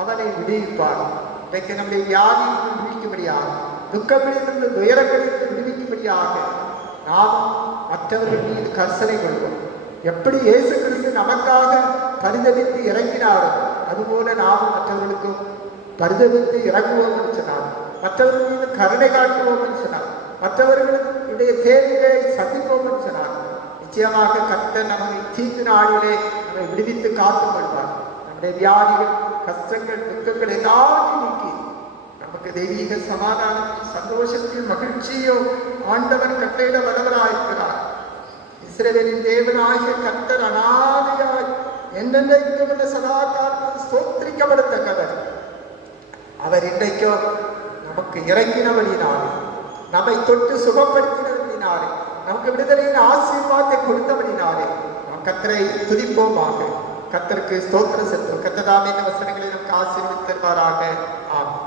அவனை விடுவிப்பார். இன்றைக்கு நம்முடைய வியாதியிலிருந்து விடுவிக்கும்படியாக, துக்கங்களிலிருந்து துயரங்களிலிருந்து விடுவிக்கும்படியாக நாம் மற்றவர்கள் மீது கர்சனை கொள்வோம். எப்படி இயேசு கிறிஸ்து நமக்காக பரிதவித்து இறங்கினாரோ அதுபோல நாமும் மற்றவர்களுக்கும் பரிதவித்து இறங்குவோம் என்று சொன்னார். மற்றவர்கள் மீது கருணை காட்டுவோம் என்று சொன்னார். மற்றவர்களுடைய தேவைகளை சந்திப்போம் என்று சொன்னார். நிச்சயமாக கர்த்தர் நம்மை தீங்கு நாளிலே நம்மை விடுவித்து காத்துக் கொள்வார். நம்முடைய வியாதிகள், கஷ்டங்கள், துக்கங்கள் எல்லாத்தையும் நீக்கி நமக்கு தெய்வீக சமாதானம், சந்தோஷத்தையும் மகிழ்ச்சியும் ஆண்டவன் கட்டளையிட வல்லவராயிருக்கிறார். இஸ்ரவேலின் தேவனாகிய கர்த்தர் அநாதையாய் என்னென்றைக்கும் சதா காலமும் ஸ்தோத்திரிக்கப்படத்தக்கவர். அவர் இன்றைக்கும் நமக்கு இறங்கினவழினாலே, நம்மை தொட்டு சுகப்படுத்தினவழினாலே, நமக்கு விடுதலையின் ஆசீர்வாதத்தை கொடுத்தவழினாலே நாம் கர்த்தரை துதிப்போமாக. கர்த்தருக்கு ஸ்தோத்திரம் செலுத்துவோம். கர்த்ததாமே இந்த வசனங்களை நமக்கு ஆசீர்வதித்து தருவாராக. ஆமென்.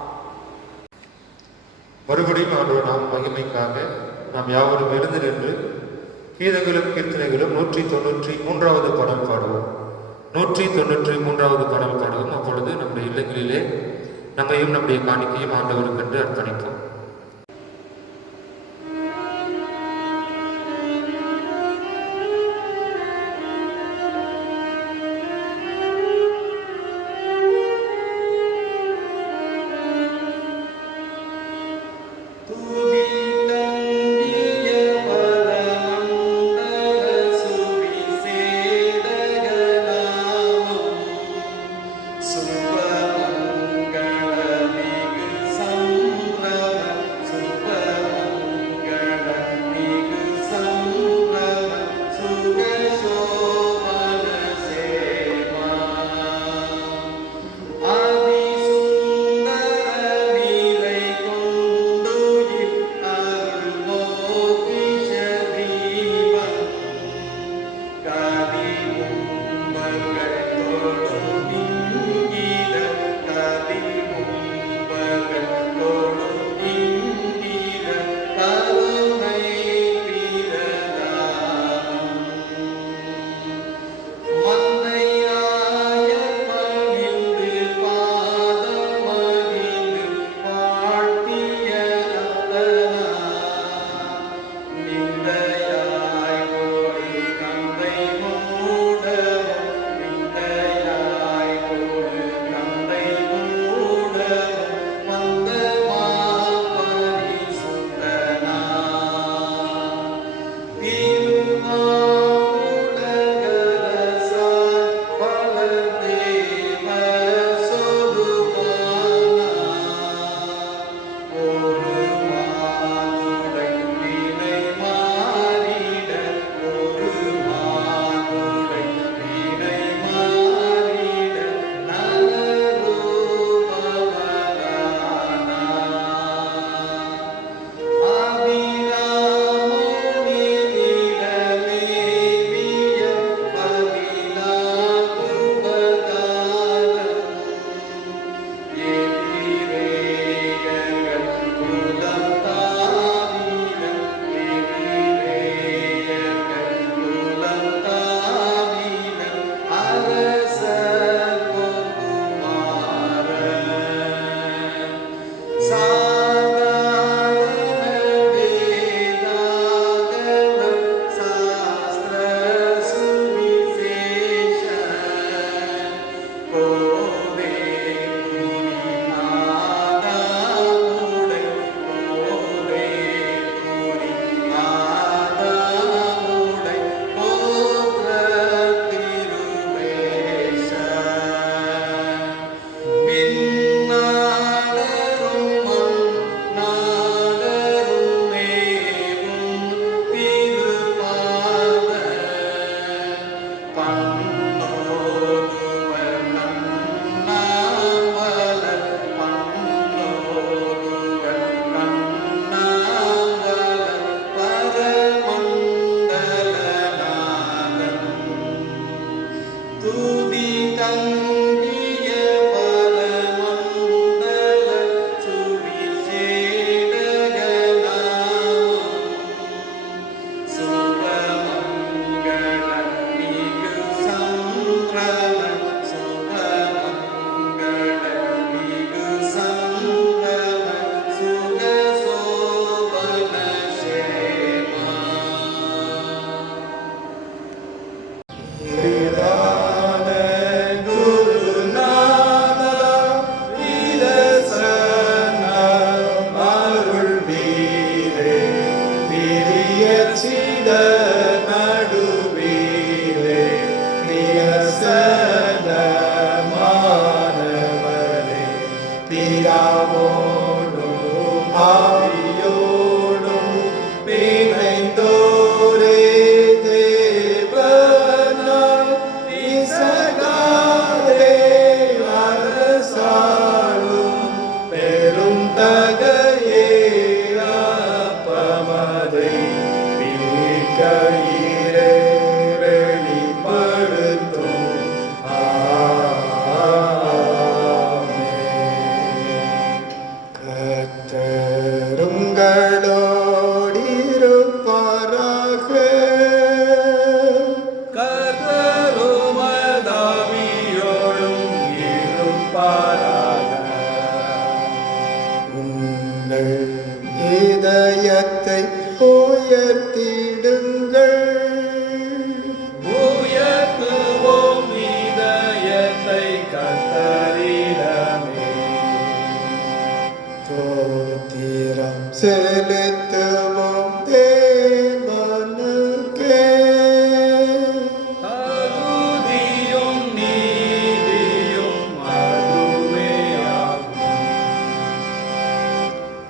மறுபடியும் ஆண்டவர் நாம் மகிமைக்காக நாம் யாவரும் எழுந்து நின்று கீதங்களும் கீர்த்தனைகளும் 193வது பாடல் பாடுவோம். 193வது பாடல் பாடுவோம். அப்பொழுது நம்முடைய இல்லங்களிலே நம்மையும் நம்முடைய காணிக்கையும் ஆண்டவருக்கு என்று அர்ப்பணிப்போம். துதித்தங்கிய பரம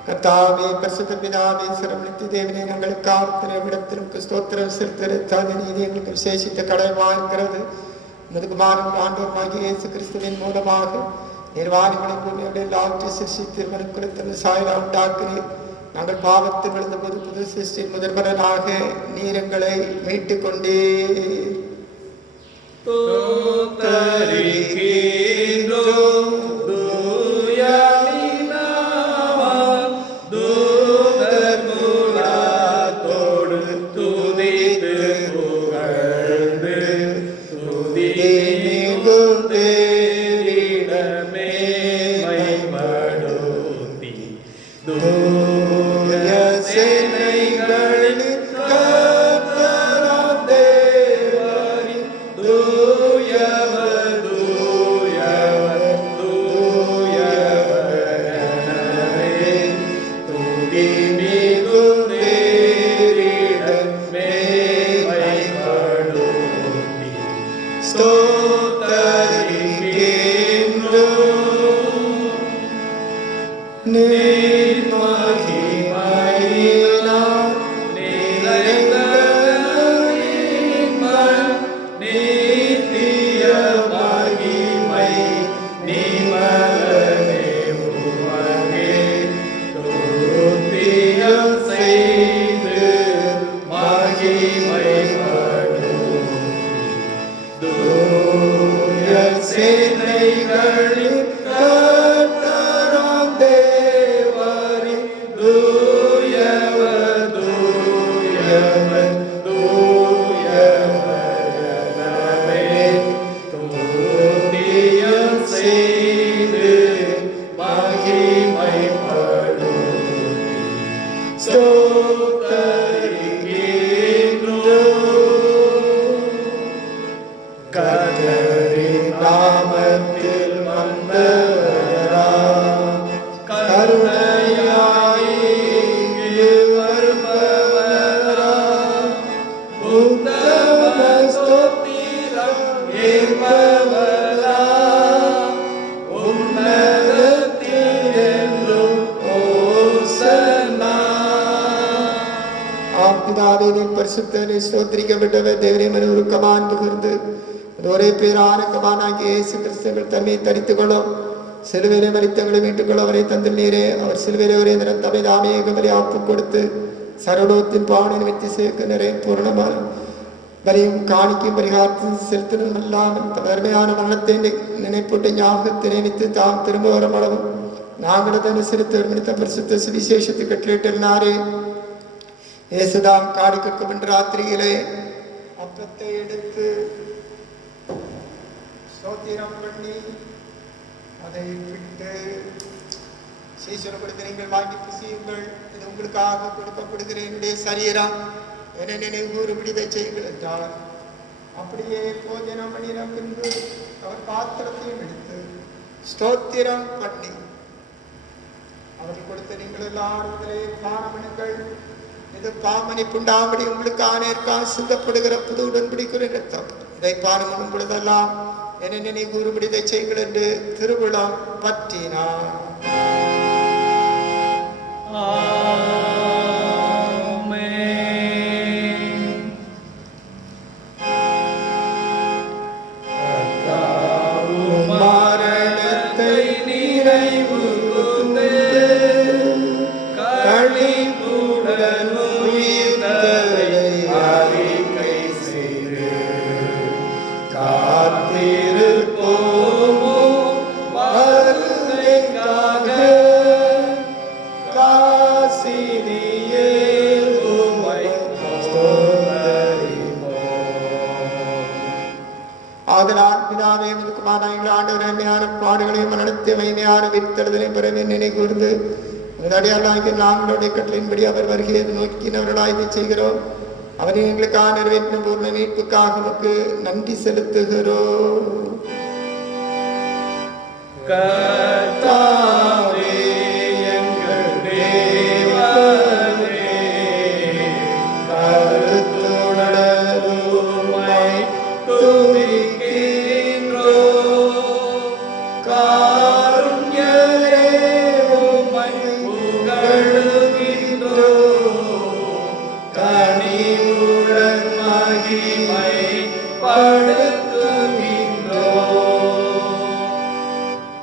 கர்த்தாவே, பரிசுத்த பிதாவே, சர்வசக்தி தேவனே, நாங்கள் இடத்திலும் ஸ்தோத்திரம் செலுத்த நீதி எங்களுக்கு விசேஷித்த கடமையா இருக்கிறது. முதுகுமாரும் ஆண்டவருமாகிய இயேசு கிறிஸ்துவின் மூலமாக நிர்வாணிகளை பூமியோட எல்லாவற்றையும் சிருஷ்டித்து மனுக்குலத்தின் சாயலா உண்டாக்குகிறேன். நாங்கள் பாவத்தில் விழுந்த போது புது சிருஷ்டி முதல்வனாக நீரங்களை மீட்டுக் கொண்டே Namat பரிசுத்தனை ஸ்தோத்திரிக்கப்பட்டவர் தேவரே மனதுருக்கமான் புகழ்ந்து ஒரே பேரான கமானாகிய இயேசு கிறிஸ்துவில் தன்னை தரித்துக் கொள்ளும் சிலுவையிலே மரித்தவங்களை மீட்டுக் கொள்ள அவரை தந்துள்ளீரே அவர் சிலுவையிலே ஒரே தினம் தம்மை தாமே கமலை ஆப்பு கொடுத்து சரலோகத்தின் பாவனை நிமித்தி சேர்க்க நிறைய பூர்ணமான பலியும் காணிக்கும் பரிகாரத்தையும் செலுத்தணும் அல்லாமல் அருமையான மரணத்தை நினைப்பூட்ட ஞாபகத்தை நினைத்து தாம் திரும்ப வரமளவும் நாங்களது அனுசரித்து ஒருமித்த பரிசுத்த சுவிசேஷத்தை கட்டளிட்டாரே இயேசுதாம் காணிக்கும் என்ற ராத்திரியிலே அப்பத்தை எடுத்து ஸ்தோத்திரம் பண்ணி அதை விட்டு சீசர்களுக்கு நீங்கள் வாங்கி புசியுங்கள் இது உங்களுக்காக கொடுக்கப்படுகிறேன் என்னுடைய சரீரம் என நினைவு விடுதலை செய்யுங்கள் என்றார். அப்படியே போஜனம் பண்ணின பின்பு அவர் பாத்திரத்தையும் எடுத்து ஸ்தோத்திரம் பண்ணி அவர் கொடுத்த நீங்கள் எல்லாரும் பாவமனுங்கள் இது பாவமணிப்பு உண்டாம்படி உங்களுக்கான சிந்தப்படுகிற புது உடன்படிக்கிற ரத்தம் இதை பானம் பொழுதெல்லாம் என நினைவு விடுதலை செய்யுங்கள் என்று திருவிழா பற்றினார். பாடுகளையும் நடத்திய மைமையான வித்தெழுதலையும் பெறவே நினைகூர்ந்து அடையாளாகிய நாங்களுடைய கட்டளையின்படி அவர் வருகையை நோக்கினவர்களாக இதை செய்கிறோம். அவரை எங்களுக்காக நிறைவேற்றின பூர்ண மீட்புக்காக நமக்கு நன்றி செலுத்துகிறோம்.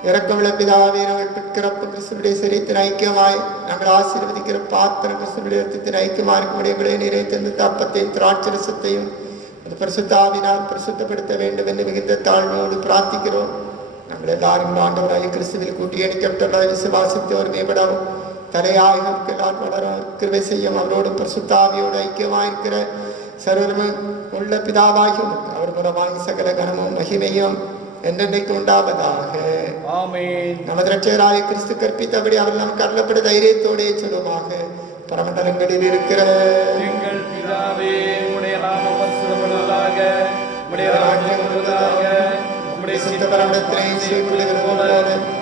இறக்கமுள்ள பிதாவே, நாங்கள் பிற்கிறப்ப கிறிஸ்துடைய சரீரத்தின் ஐக்கியமாய் நாங்கள் ஆசீர்வதிக்கிற பாத்திரம் கிறிஸ்துடைய ரத்தத்தின் ஐக்கியமாக இருக்கக்கூடிய நீரை தந்து தப்பத்தையும் திராட்சரசத்தையும் அது பரிசுத்தாவினால் பரிசுத்தப்படுத்த வேண்டும் என்று மிகுந்த தாழ்வோடு பிரார்த்திக்கிறோம். நாங்கள் எல்லாரும் ஆண்டவராய் கிறிஸ்துவில் கூட்டி அணிக்கப்பட்டுள்ள விசுவாசத்தை ஒரு மேம்படவும் தலையாய் நமக்கு எல்லாரும் வளர கிருபை செய்யும். அவரோடு பரிசுத்தாவியோடு ஐக்கியமாயிருக்கிற சர்வரும் உள்ள பிதாவாகியும் அவர் மூலமாய் சகல கனமும் மகிமையும் என்றென்றைக்கு உண்டாவதாக. நமது இரட்சகராகிய கிறிஸ்து கற்பித்தபடி அவர் நமக்கு அருளப்பட்ட தைரியத்தோடே சொல்லுமாக. பரமண்டலங்களில் இருக்கிற எங்கள் பிதாவே, உம்முடைய நாமம் பரிசுத்தப்படுவதாக, உம்முடைய ராஜ்யம் வருவதாக, உம்முடைய சித்தப்பரமண்டலத்திலே செய்யப்படுகிறது போல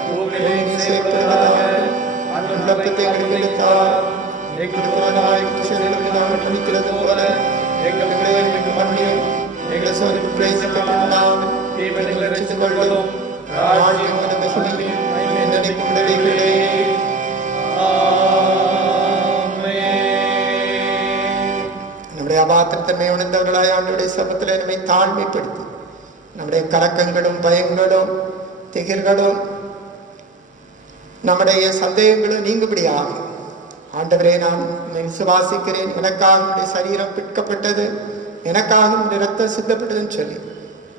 பூமியிலும் செய்யப்படுவதாக. அன்றுள்ளப்பத்தை எங்களுக்கு தாரும், எங்களுக்கு நாங்கள் மன்னிக்கிறது போல எங்களுக்கு மன்னியும், எங்கள் சோதனை பிரேசிக்கப்பட்டால் தீமைகளை ரட்சித்துக் கொள்ளும். ராஜ்யம் மகிமையும் என்றென்றைக்கும் உடையவரே. நம்முடைய அபாத்திரத்தன்மை உணர்ந்தவர்களாய் ஆண்டவருடைய சமூகத்தில் நம்மை தாழ்மைப்படுத்தி நம்முடைய கலக்கங்களும் பயங்களும் திகில்களும் நம்முடைய சந்தேகங்களும் நீங்கும்படியாக ஆண்டவரே நான் விசுவாசிக்கிறேன், எனக்காக என்னுடைய சரீரம் பிற்கப்பட்டது, எனக்காக என்னுடைய ரத்தம் சிந்தப்பட்டதுன்னு சொல்லி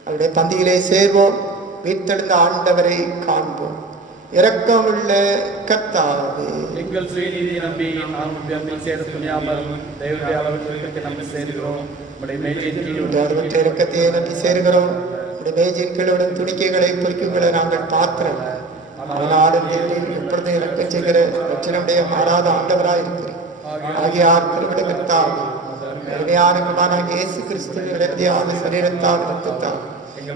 அவருடைய பந்தியிலே சேர்வோம். வீட்டெழுந்த ஆண்டவரை காண்போம். இரக்கமுள்ள கர்த்தாவே, எங்கள் சுயநீதியை நம்பி நாம் அன்பில் சேர துணியாமல் தேவனுடைய அளவுக்கு இரக்கத்தை நம்பி சேர்கிறோம். உம்முடைய மேஜையின் கீழ் இரக்கத்தையே நம்பி சேர்கிறோம். உடைய மேஜையின் கீழுடன் துணிக்கைகளை பொறுக்குகளை நாங்கள் பார்க்கிறோம். அதனாலும் எப்பொழுதும் இறக்க செய்கிற நம்முடைய மாறாத ஆண்டவராய் இருக்கிறேன். ஆகியார் திருவிட கர்த்தாவே, அருமையான குமாரனாகிய இயேசு கிறிஸ்துவின் விளையாத சரீரத்தால் ரத்தத்தால்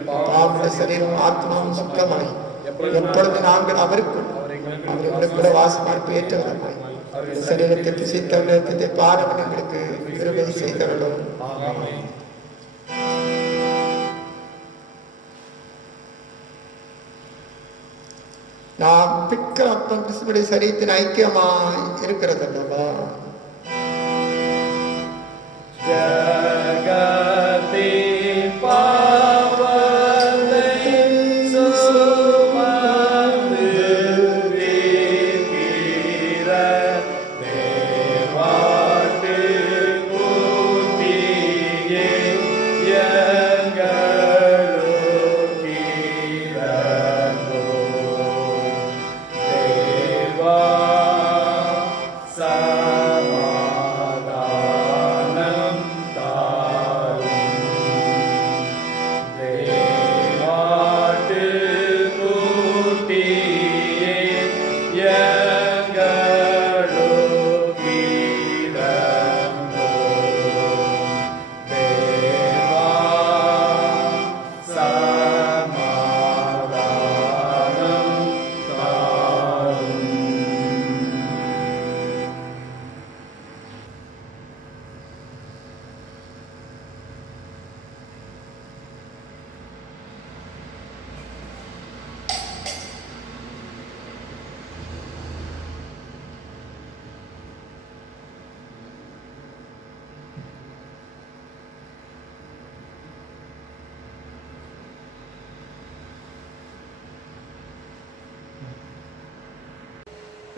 பாவ சரீரம் ஆத்மாவும் சுத்தமாய் எப்பொழுது நாங்கள் அவருக்குள் அவர்களுக்கு வாசமார்ப்பு ஏற்றவரமாய் சரீரத்தை புசித்தவர்களுக்கு பாரவன் எங்களுக்கு கிருபை செய்தவர்களும். நாம் பிற்கிற அப்பம் கிறிஸ்துவுடைய சரீரத்தின் ஐக்கியமாய் இருக்கிறது அல்லவா?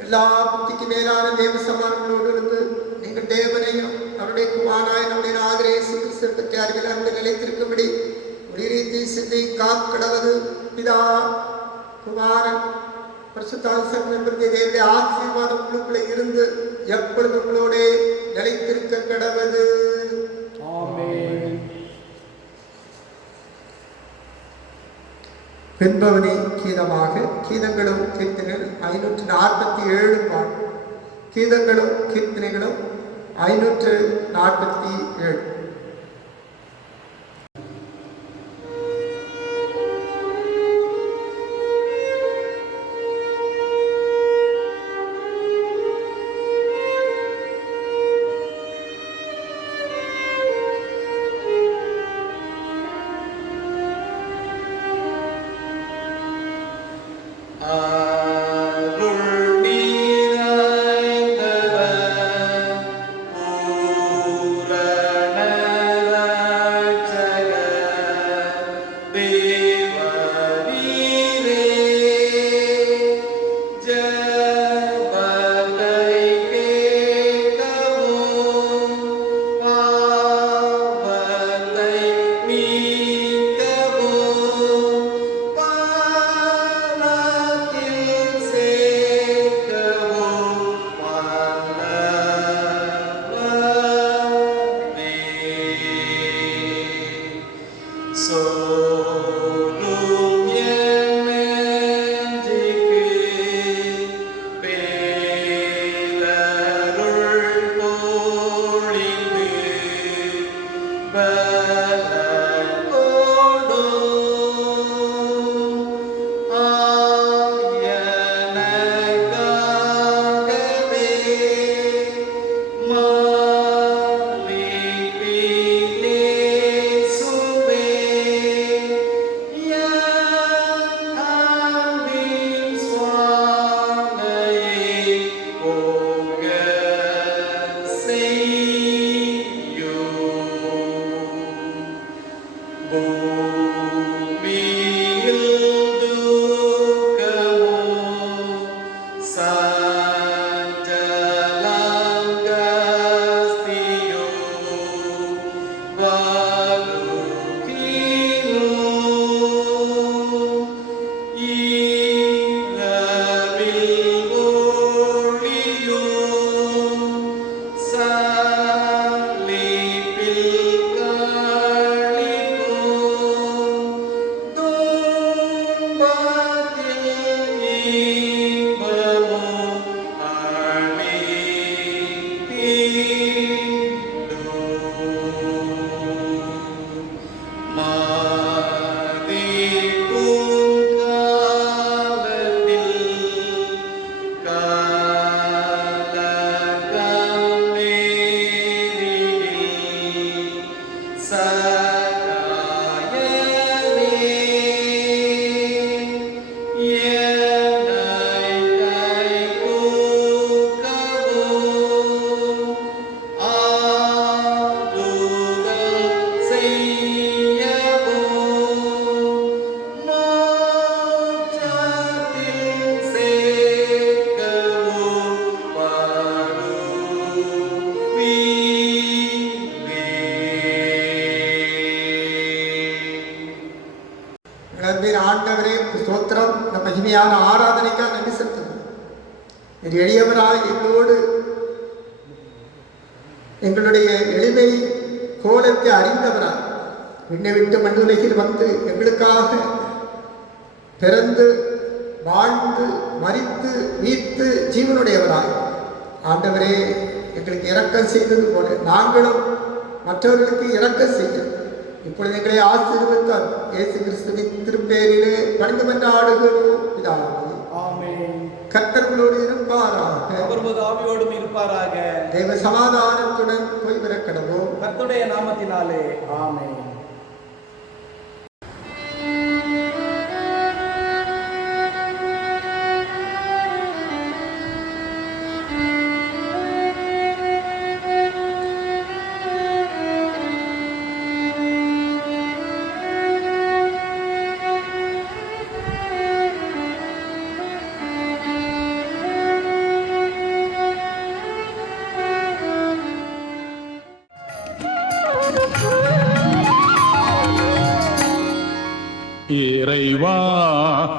எல்லா புத்திக்கு மேலான தேவ சமானங்களோடு இருந்து நீங்கள் தேவனையும் அவருடைய குமாராய் நம்முடைய ஆதரேசு கிறிஸ்து பற்றி அறிவில் அன்பு நிலைத்திருக்கும்படி உயிரீத்தி சிந்தை காக்கடவது பிதா குமாரன் பரிசுத்தாசன் என்பது தேவனுடைய ஆசீர்வாதம் உள்ளுக்குள்ளே இருந்து எப்பொழுது உங்களோட நிலைத்திருக்க கடவது. பின்பவனி கீதமாக கீதங்களும் கீர்த்தனைகள் 547 பாடல். கீதங்களும் கீர்த்தனைகளும் 547. ஆராதனைக்காக நன்றி செலுத்துவோம். எளியவராய் எங்களோடு எங்களுடைய எளிமை கோலத்தை அறிந்தவராய் விண்ணை விட்டு மண்ணுலகில் வந்து எங்களுக்காக பிறந்து வாழ்ந்து மரித்து வீத்து ஜீவனுடையவராய் ஆண்டவரே எங்களுக்கு இரக்கம் செய்தது போல நாங்களும் மற்றவர்களுக்கு இரக்கம் செய்ய இப்பொழுது எங்களை ஆசீர்வதித்தார். இயேசு கிறிஸ்துவின் திருப்பேரிலே பணிந்து மன்றாடுகிறோம் பிதாவே. ஆமென். கர்த்தர்களோடு இருப்பாராக, அவரது ஆவியோடும் இருப்பாராக. தேவ சமாதானத்துடன் போய் வர கடவோம் கர்த்தருடைய நாமத்தினாலே. ஆமென்.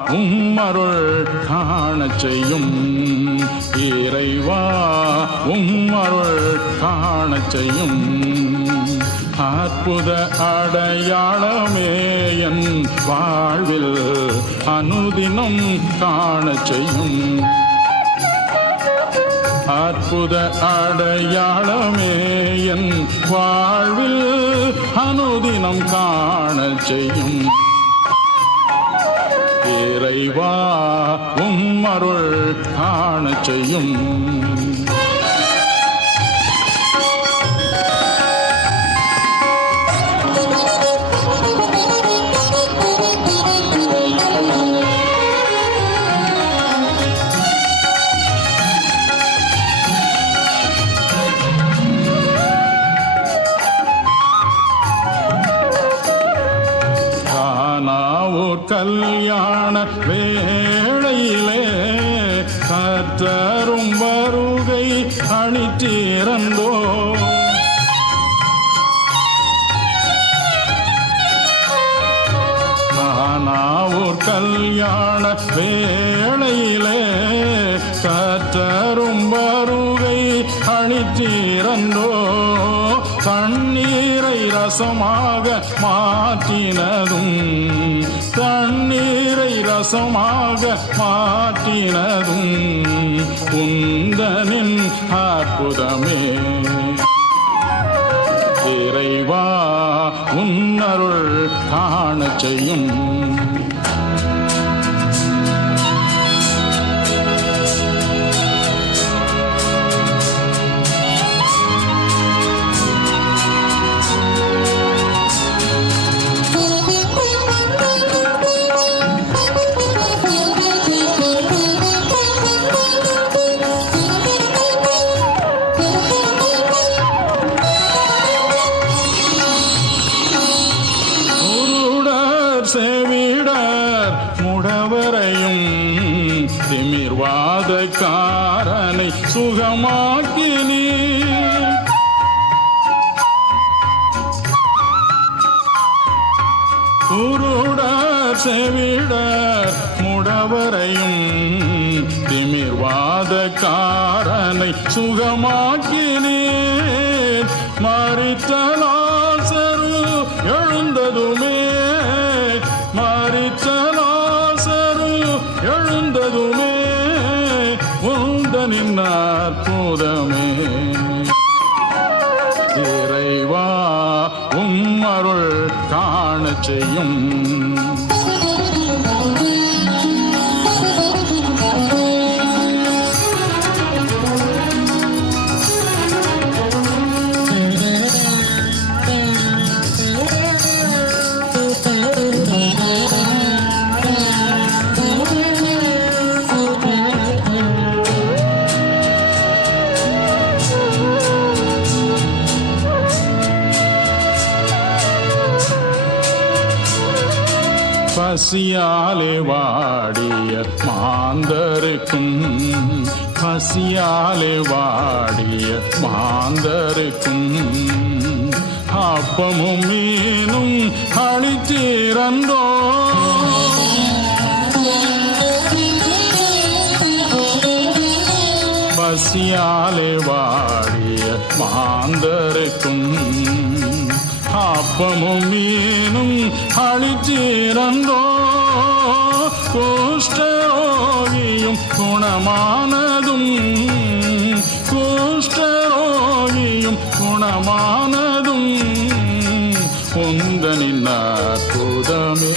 உம்மருள் காணச் செய்யும். இறைவா உம்மருள் காணச் செய்யும். அற்புத அடையாளமே என் வாழ்வில் அனுதினம் காணச் செய்யும். அற்புத அடையாளமே என் வாழ்வில் அனுதினம் காணச் செய்யும். இறைவா உம்மருள் காணச் செய்யும். கல்யாண வேளையிலே கர்த்தரும் வருகை அணித்திறந்தோ. கானாவூர் கல்யாண வேளையிலே கர்த்தரும் வருகை அணித்திறந்தோ. தண்ணீரை ரசமாக மாற்றினதும் தண்ணீரை ரசமாக மாற்றினதும் உந்தனின் அற்புதமே. இறைவா உன்னருள் காணச் செய்யும். செவிடர் முடவரையும் திமிர்வாதக்காரனை சுகமாக்கினீ. குருடர் செவிடர் முடவரையும் திமிர்வாதக்காரனை சுகமாக்கினீ. மரித்த லாசரு எழுந்ததுமே மரிச்சலாசரு எழுந்ததுமே உந்தனின் அற்புதமே. இறைவா உம்மருள் காணச் செய்யும். பசியாலே வாடிய மாந்தருக்கும் பசியாலே வாடிய மாந்தருக்கும் அப்பமும் மீனும் அளித்தீரந்தோ. பசியாலே வாடிய மாந்தருக்கும் அப்பமும் மீனும் அளித்தீரந்தோ. குஷ்டரோகியும் குணமானதும் குஷ்டரோகியும் குணமானதும் உந்தனின் அற்புதமே.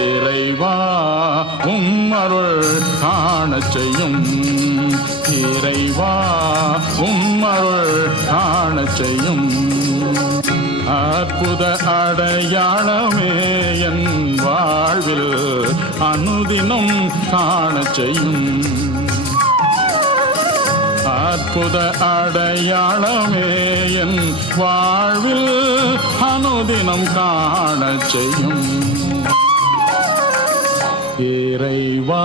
இறைவா உம்மருள் காணச் செய்யும். இறைவா உம்மருள் காணச் செய்யும். அற்புத அடையாளமே என் வாழ்வில் அனுதினம் காணச் செய்யும். அற்புத அடையாளமே என் வாழ்வில் அனுதினம் காணச் செய்யும். இறைவா